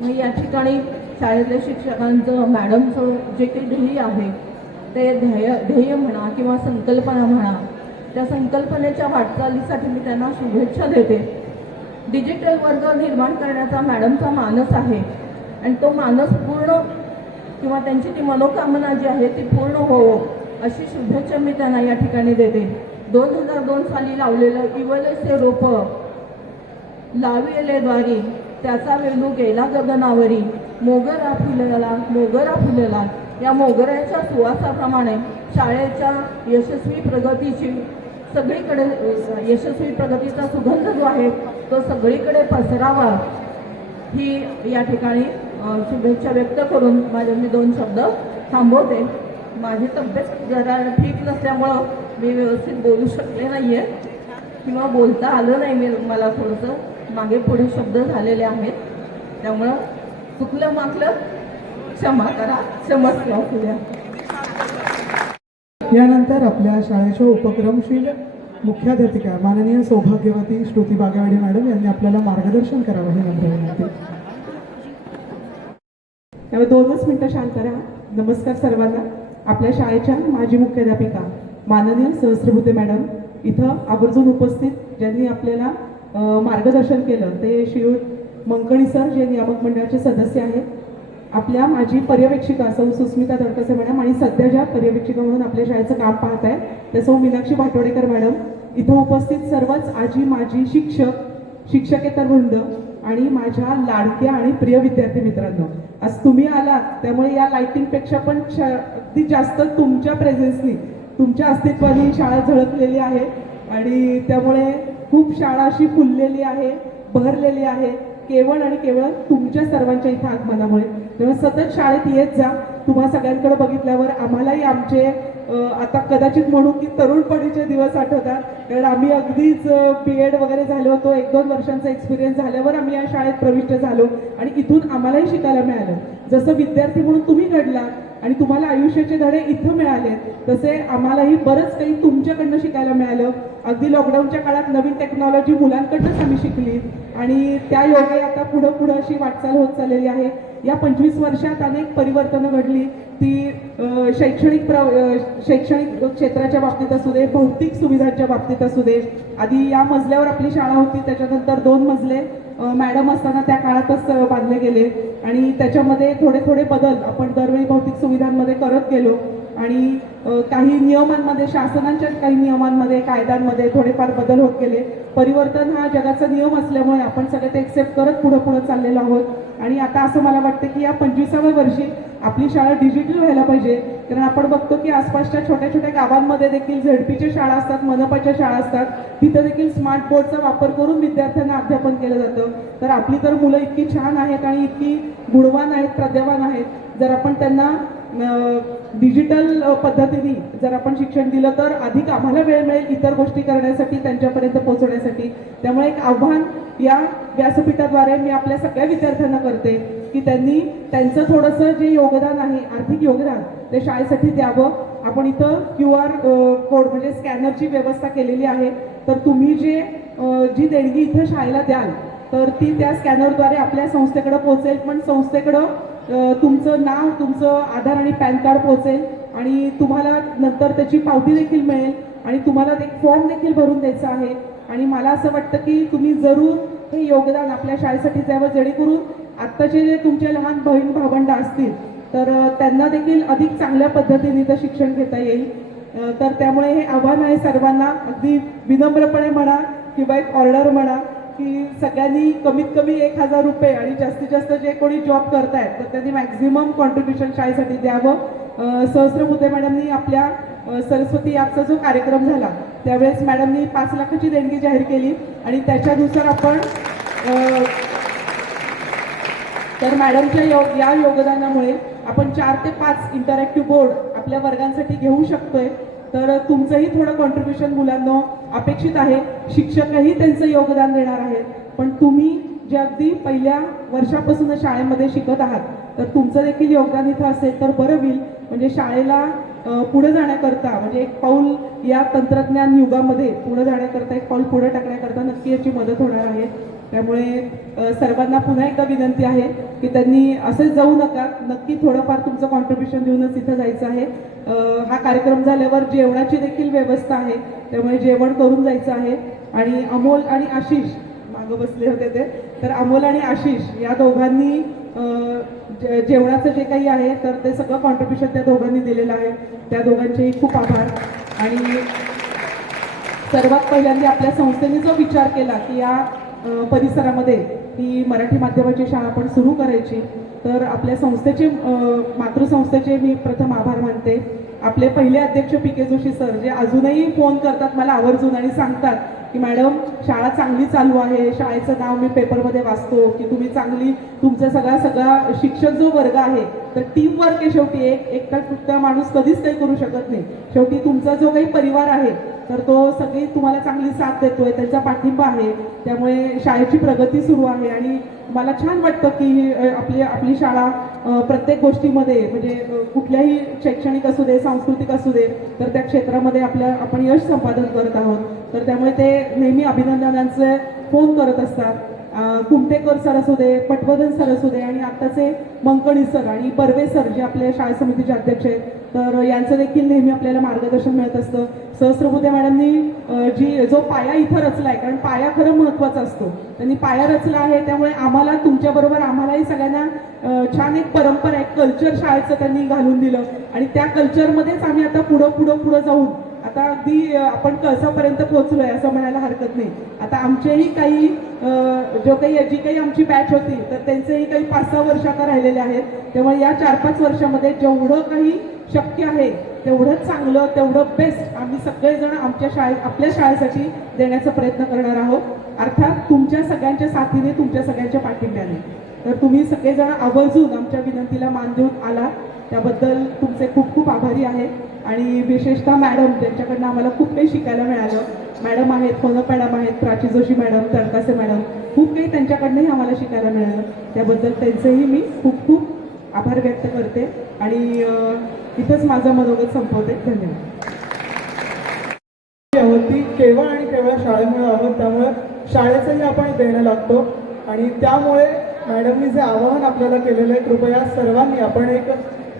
मग या ठिकाणी शाळेतल्या शिक्षकांचं, मॅडमचं जे काही ध्येय आहे ते ध्येय म्हणा किंवा संकल्पना म्हणा, त्या संकल्पनेच्या वाटचालीसाठी मी त्यांना शुभेच्छा देते. डिजिटल वर्ग निर्माण करण्याचा मॅडमचा मानस आहे आणि तो मानस पूर्ण किंवा त्यांची ती मनोकामना जी आहे ती पूर्ण होवो अशी शुभेच्छा मी त्यांना या ठिकाणी देते. 2002 साली लावलेलं इवलसे रोप लाविले द्वारी, त्याचा वेणू गेला गगनावरी, मोगरा फुलला. या मोगऱ्याच्या सुवासाप्रमाणे शाळेच्या यशस्वी प्रगतीचा सुगंध जो आहे तो सगळीकडे पसरावा ही या ठिकाणी शुभेच्छा व्यक्त करून माझे मी 2 शब्द थांबवते. माझी तब्येत जरा ठीक नसल्यामुळं मी व्यवस्थित बोलू शकले नाही आहे किंवा बोलता आलं नाही. मला थोडंसं मागे पुढे शब्द झालेले आहेत, त्यामुळं चुकलं मागलं क्षमा करा. क्षमस्व असुद्या. यानंतर आपल्या शाळेच्या उपक्रमशील मुख्याध्यापिका माननीय सौभाग्यवती श्रुती बागेवाडी मॅडम यांनी आपल्याला मार्गदर्शन करावं हे नम्र विनंती. त्यामुळे 2च मिनिटं शांत राहा. नमस्कार सर्वांना. आपल्या शाळेच्या माजी मुख्याध्यापिका माननीय सहस्त्रबुद्धे मॅडम इथं आवर्जून उपस्थित, ज्यांनी आपल्याला मार्गदर्शन केलं ते श्रीयुत मंकणी सर, जे नियामक मंडळाचे सदस्य आहेत. आपल्या माजी पर्यवेक्षिका सौ सुस्मिता दडकसे मॅडम आणि सध्या ज्या पर्यवेक्षिका म्हणून आपल्या शाळेचं काम पाहत आहे त्या सौ मीनाक्षी भाटवडेकर मॅडम. इथं उपस्थित सर्वच आजी माजी शिक्षकेतर वृंद आणि माझ्या लाडक्या आणि प्रिय विद्यार्थी मित्रांनो, आज तुम्ही आलात त्यामुळे या लाईटिंगपेक्षा पण अगदी जास्त तुमच्या प्रेझेन्सनी, तुमच्या अस्तित्वाने शाळा झळकलेली आहे आणि त्यामुळे खूप शाळा अशी फुललेली आहे, बहरलेली आहे केवळ आणि केवळ तुमच्या सर्वांच्या इथं आगमनामुळे. तेव्हा सतत शाळेत येत जा. तुम्हा सगळ्यांकडे बघितल्यावर आम्हालाही आमचे आता कदाचित म्हणू की तरुणपणीचे दिवस आठवतात, कारण आम्ही अगदीच BEd वगैरे झालो होतो. 1-2 वर्षांचा एक्सपिरियन्स झाल्यावर आम्ही या शाळेत प्रविष्ट झालो आणि इथून आम्हालाही शिकायला मिळालं. जसं विद्यार्थी म्हणून तुम्ही घडलात आणि तुम्हाला आयुष्याचे धडे इथं मिळाले, तसे आम्हालाही बरंच काही तुमच्याकडनं शिकायला मिळालं. अगदी लॉकडाऊनच्या काळात नवीन टेक्नॉलॉजी मुलांकडनंच आम्ही शिकली आणि त्या योगे आता पुढं अशी वाटचाल होत चाललेली आहे. या 25 वर्षात अनेक परिवर्तनं घडली. ती शैक्षणिक क्षेत्राच्या बाबतीत असू दे, भौतिक सुविधांच्या बाबतीत असू दे. आधी या मजल्यावर आपली शाळा होती, त्याच्यानंतर 2 मजले मॅडम असताना त्या काळातच बांधले गेले आणि त्याच्यामध्ये थोडे बदल आपण दरवेळी भौतिक सुविधांमध्ये करत गेलो आणि काही नियमांमध्ये, शासनाच्या काही नियमांमध्ये, कायद्यांमध्ये थोडेफार बदल होत गेले. परिवर्तन हा जगाचा नियम असल्यामुळे आपण सगळे ते एक्सेप्ट करत पुढे चाललेलो आहोत आणि आता असं मला वाटतं की या 25व्या वर्षी आपली शाळा डिजिटल व्हायला पाहिजे. कारण आपण बघतो की आसपासच्या छोट्या गावांमध्ये देखील झेडपीच्या शाळा असतात, मनपाच्या शाळा असतात, तिथं देखील स्मार्ट बोर्डचा वापर करून विद्यार्थ्यांना अध्यापन केलं जातं. तर आपली तर मुलं इतकी छान आहेत आणि इतकी गुणवान आहेत, प्रज्ञावान आहेत. जर आपण त्यांना डिजिटल पद्धतीने जर आपण शिक्षण दिलं तर अधिक आम्हाला वेळ मिळेल इतर गोष्टी करण्यासाठी, त्यांच्यापर्यंत पोहोचवण्यासाठी. त्यामुळे एक आव्हान या व्यासपीठाद्वारे मी आपल्या सगळ्या विद्यार्थ्यांना करते की त्यांनी त्यांचं थोडंसं जे योगदान आहे, आर्थिक योगदान, ते शाळेसाठी द्यावं. आपण इथं QR कोड म्हणजे स्कॅनरची व्यवस्था केलेली आहे. तर तुम्ही जी देणगी इथं शाळेला द्याल तर ती त्या स्कॅनरद्वारे आपल्या संस्थेकडे पोहोचेल. पण संस्थेकडं तुमचं नाव, तुमचं आधार आणि पॅन कार्ड पोहोचेल आणि तुम्हाला नंतर त्याची पावती देखील मिळेल आणि तुम्हाला एक फॉर्म देखील भरून द्यायचा आहे. आणि मला असं वाटतं की तुम्ही जरूर हे योगदान आपल्या शाळेसाठी द्यावं, जेणेकरून आत्ताचे जे तुमचे लहान बहीण भावंड असतील तर त्यांना देखील अधिक चांगल्या पद्धतीने इथं शिक्षण घेता येईल. तर त्यामुळे हे आव्हान आहे सर्वांना. अगदी विनम्रपणे म्हणा किंवा एक ऑर्डर म्हणा की सगळ्यांनी कमीत कमी 1000 रुपये आणि जास्तीत जास्त जे कोणी जॉब करतायत तर त्यांनी मॅक्झिमम कॉन्ट्रीब्युशन शाळेसाठी द्यावं. सहस्त्रबुद्धे मॅडमनी आपल्या सरस्वती यागचा जो कार्यक्रम झाला त्यावेळेस मॅडमनी 5 लाखाची देणगी जाहीर केली आणि त्याच्यानुसार आपण तर मॅडमच्या या योगदानामुळे आपण 4 ते 5 इंटरॅक्टिव्ह बोर्ड आपल्या वर्गांसाठी घेऊ शकतोय. तर तुमचंही थोडं कॉन्ट्रीब्युशन मुलांना अपेक्षित आहे. शिक्षकही त्यांचं योगदान देणार आहेत, पण तुम्ही जे अगदी पहिल्या वर्षापासून शाळेमध्ये शिकत आहात तर तुमचं देखील योगदान इथं असेल तर बरं होईल. म्हणजे शाळेला पुढे जाण्याकरता म्हणजे एक पाऊल या तंत्रज्ञान युगामध्ये पुढे जाण्याकरता एक पाऊल पुढे टाकण्याकरता नक्की याची मदत होणार आहे. त्यामुळे सर्वांना पुन्हा एकदा विनंती आहे की त्यांनी असेच जाऊ नका, नक्की थोडंफार तुमचं कॉन्ट्रीब्युशन देऊनच इथं जायचं आहे. हा कार्यक्रम झाल्यावर जेवणाची देखील व्यवस्था आहे, त्यामुळे जेवण करून जायचं आहे. आणि अमोल आणि आशिष मागं बसले होते ते, तर अमोल आणि आशिष या दोघांनी जेवणाचं जे काही आहे तर ते सगळं कॉन्ट्रीब्युशन त्या दोघांनी दिलेलं आहे. त्या दोघांचेही खूप आभार. आणि सर्वात पहिल्यांदा आपल्या संस्थेने जो विचार केला की या परिसरामध्ये ही मराठी माध्यमाची शाळा आपण सुरू करायची, तर आपल्या संस्थेचे मातृसंस्थेचे मी प्रथम आभार मानते. आपले पहिले अध्यक्ष पी.के. जोशी सर, जे अजूनही फोन करतात मला आवर्जून आणि सांगतात की मॅडम शाळा चांगली चालू आहे, शाळेचं नाव मी पेपरमध्ये वाचतो की तुम्ही चांगली, तुमचा सगळा शिक्षक जो वर्ग आहे तर टीम वर्क आहे. शेवटी एकटा माणूस कधीच काही करू शकत नाही. शेवटी तुमचा जो काही परिवार आहे तर तो सगळी तुम्हाला चांगली साथ देतोय, त्यांचा पाठिंबा आहे. त्यामुळे शाळेची प्रगती सुरू आहे आणि मला छान वाटतं की आपली शाळा प्रत्येक गोष्टीमध्ये म्हणजे कुठल्याही शैक्षणिक असू दे, सांस्कृतिक असू दे, तर त्या क्षेत्रामध्ये आपण यश संपादन करत आहोत. तर त्यामुळे ते नेहमी अभिनंदनांचे फोन करत असतात. कुमटेकर सर असू दे, पटवर्धन सर असू दे आणि आत्ताचे मंकणी सर आणि बर्वे सर जे आपल्या शाळा समितीचे अध्यक्ष आहेत, तर यांचं देखील नेहमी आपल्याला मार्गदर्शन मिळत असतं. सहस्रबुद्धे मॅडमनी जो पाया इथं रचलाय, कारण पाया खरं महत्त्वाचा असतो, त्यांनी पाया रचला आहे. त्यामुळे आम्हाला तुमच्याबरोबर आम्हालाही सगळ्यांना छान एक परंपरा, एक कल्चर शाळेचं त्यांनी घालून दिलं आणि त्या कल्चरमध्येच आम्ही आता पुढं जाऊन आता अगदी आपण कळसापर्यंत पोहोचलोय असं म्हणायला हरकत नाही. आता आमचेही काही जी काही आमची बॅच होती तर त्यांचेही काही 5-6 वर्ष आता राहिलेले आहेत. त्यामुळे या 4-5 वर्षामध्ये जेवढं काही शक्य आहे तेवढंच चांगलं, तेवढं बेस्ट आम्ही सगळेजण आपल्या शाळेसाठी देण्याचा प्रयत्न करणार आहोत. अर्थात तुमच्या सगळ्यांच्या साथीने, तुमच्या सगळ्यांच्या पाठिंब्याने. तर तुम्ही सगळेजण आवर्जून आमच्या विनंतीला मान देऊन आला त्याबद्दल तुमचे खूप खूप आभारी आहे. आणि विशेषतः मॅडम, त्यांच्याकडनं आम्हाला खूप काही शिकायला मिळालं. मॅडम आहेत, फोनप मॅडम आहेत, प्राची जोशी मॅडम, तडकासे मॅडम, खूप काही त्यांच्याकडनंही आम्हाला शिकायला मिळालं. त्याबद्दल त्यांचेही मी खूप खूप आभार व्यक्त करते आणि इथंच माझं मनोगत संपवते. धन्यवाद. ती केवळ आणि केवळ शाळेमुळे आहोत, त्यामुळे शाळेचंही आपण देणं लागतो. आणि त्यामुळे मॅडमनी जे आवाहन आपल्याला केलेलं आहे, कृपया सर्वांनी आपण एक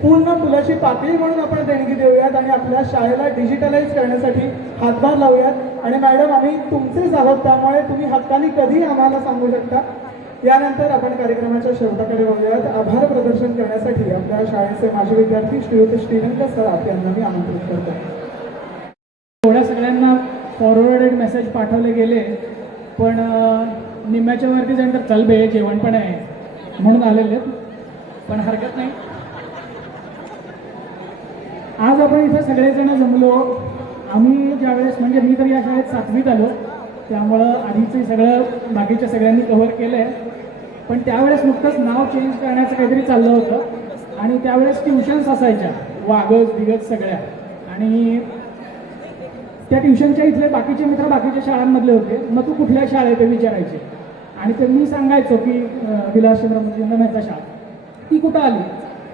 पूर्ण फुलाची पाकळी म्हणून आपण देणगी देऊयात आणि आपल्या शाळेला डिजिटलाइज करण्यासाठी हातभार लावूयात. आणि मॅडम, आम्ही तुमचेच आहोत, त्यामुळे तुम्ही हक्काने कधी आम्हाला सांगू शकता. यानंतर आपण कार्यक्रमाच्या शेवटाकडे बघूयात. आभार प्रदर्शन करण्यासाठी आपल्या शाळेचे माजी विद्यार्थी श्रीयुत श्रीरंग सराफ यांना मी आमंत्रित करतो. एवढ्या सगळ्यांना फॉरवर्डेड मेसेज पाठवले गेले, पण निम्म्याच्या वरती जाऊन तर चल बे जेवण पण आहे म्हणून आलेले, पण हरकत नाही. आज आपण इथं सगळेजण जमलो. आम्ही ज्यावेळेस, म्हणजे मी तर या शाळेत 7वीत आलो, त्यामुळं आधीचं सगळं बाकीच्या सगळ्यांनी कव्हर केलं आहे. पण त्यावेळेस नुकतंच नाव चेंज करण्याचं काहीतरी चाललं होतं आणि त्यावेळेस ट्युशन्स असायच्या, वागज बिगज सगळ्या. आणि त्या ट्युशनच्या इथले बाकीचे मित्र बाकीच्या शाळांमधले होते. मग तू कुठल्या शाळेत ते विचारायचे आणि ते मी सांगायचो की विलासचंद्र मुलींना मेहता शाळा. ती कुठं आली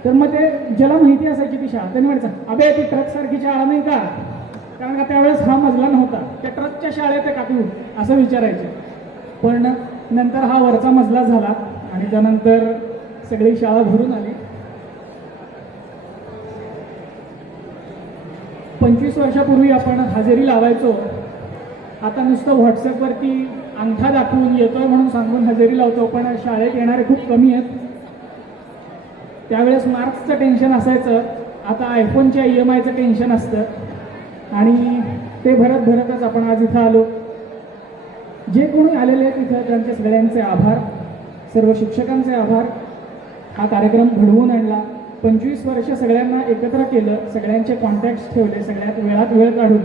तर मग ते ज्याला माहिती असायची ती शाळा त्यांनी म्हणायचं, अबे ती ट्रकसारखी शाळा नाही का, कारण का त्यावेळेस हा मजला नव्हता, त्या ट्रकच्या शाळेत आहे का तू असं विचारायचे. पण नंतर हा वरचा मजला झाला आणि त्यानंतर सगळी शाळा भरून आली. 25 वर्षापूर्वी आपण हजेरी लावायचो, आता नुसतं व्हॉट्सअपवरती अंगठा दाखवून येतोय म्हणून सांगून हजेरी लावतो, पण शाळेत येणारे खूप कमी आहेत. त्यावेळेस मार्क्सचं टेन्शन असायचं, आता आयफोनच्या EMIचं टेन्शन असतं आणि ते भरतच आपण आज इथं आलो. जे कोणी आलेले आहेत इथं त्यांचे सगळ्यांचे आभार, सर्व शिक्षकांचे आभार. हा कार्यक्रम घडवून आणला 25 वर्ष सगळ्यांना एकत्र केलं, सगळ्यांचे कॉन्टॅक्ट्स ठेवले, सगळ्यात वेळात वेळ काढून.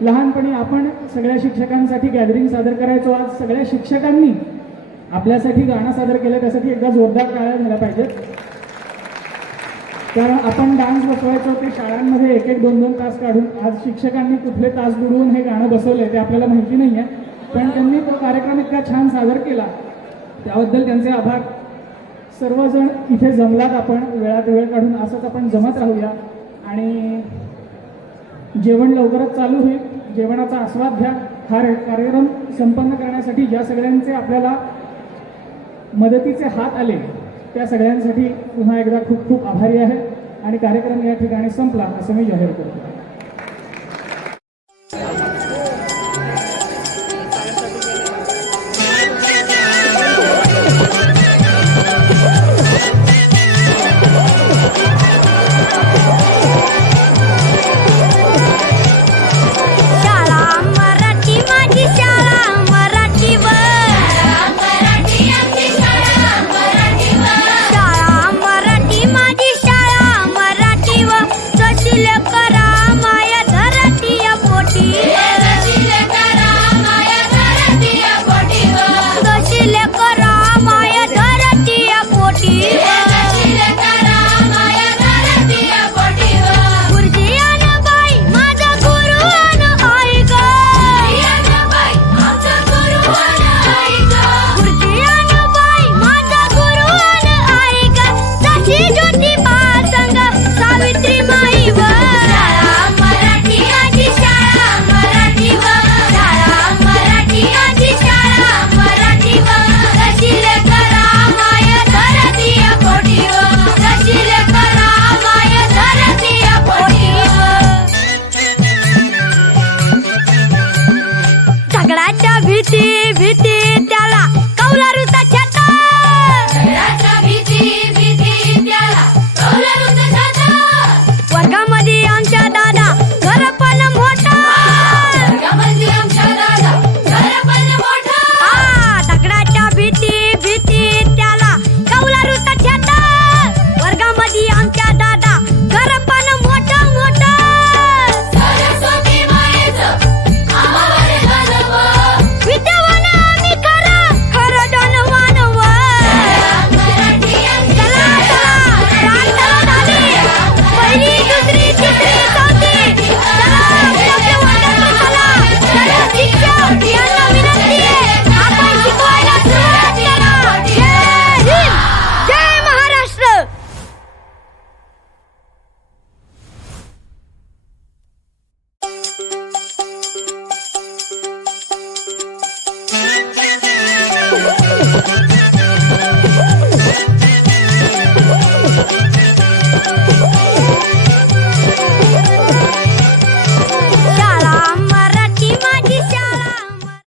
लहानपणी आपण सगळ्या शिक्षकांसाठी गॅदरिंग सादर करायचो. आज सगळ्या शिक्षकांनी आपल्यासाठी गाणं सादर केलं, त्यासाठी एकदा जोरदार टाळ्या झाल्या पाहिजेत. कारण आपण डान्स बसवायचो ते शाळांमध्ये 1-1, 2-2 तास काढून. आज शिक्षकांनी कुठले तास बुडवून हे गाणं बसवलंय ते आपल्याला माहिती नाही आहे, पण त्यांनी तो कार्यक्रम इतका छान सादर केला, त्याबद्दल त्यांचे आभार. सर्वजण इथे जमलात, आपण वेळात वेळ काढून असंच आपण जमत राहूया. आणि जेवण लवकरच चालू होईल, जेवणाचा आस्वाद घ्या. हा कार्यक्रम संपन्न करण्यासाठी ज्या सगळ्यांचे आपल्याला मदतीचे हात आले त्या सगळ्यांसाठी पुन्हा एकदा खूप खूप आभारी आहे. आणि कार्यक्रम या ठिकाणी संपला असं मी जाहीर करतो. Thank you.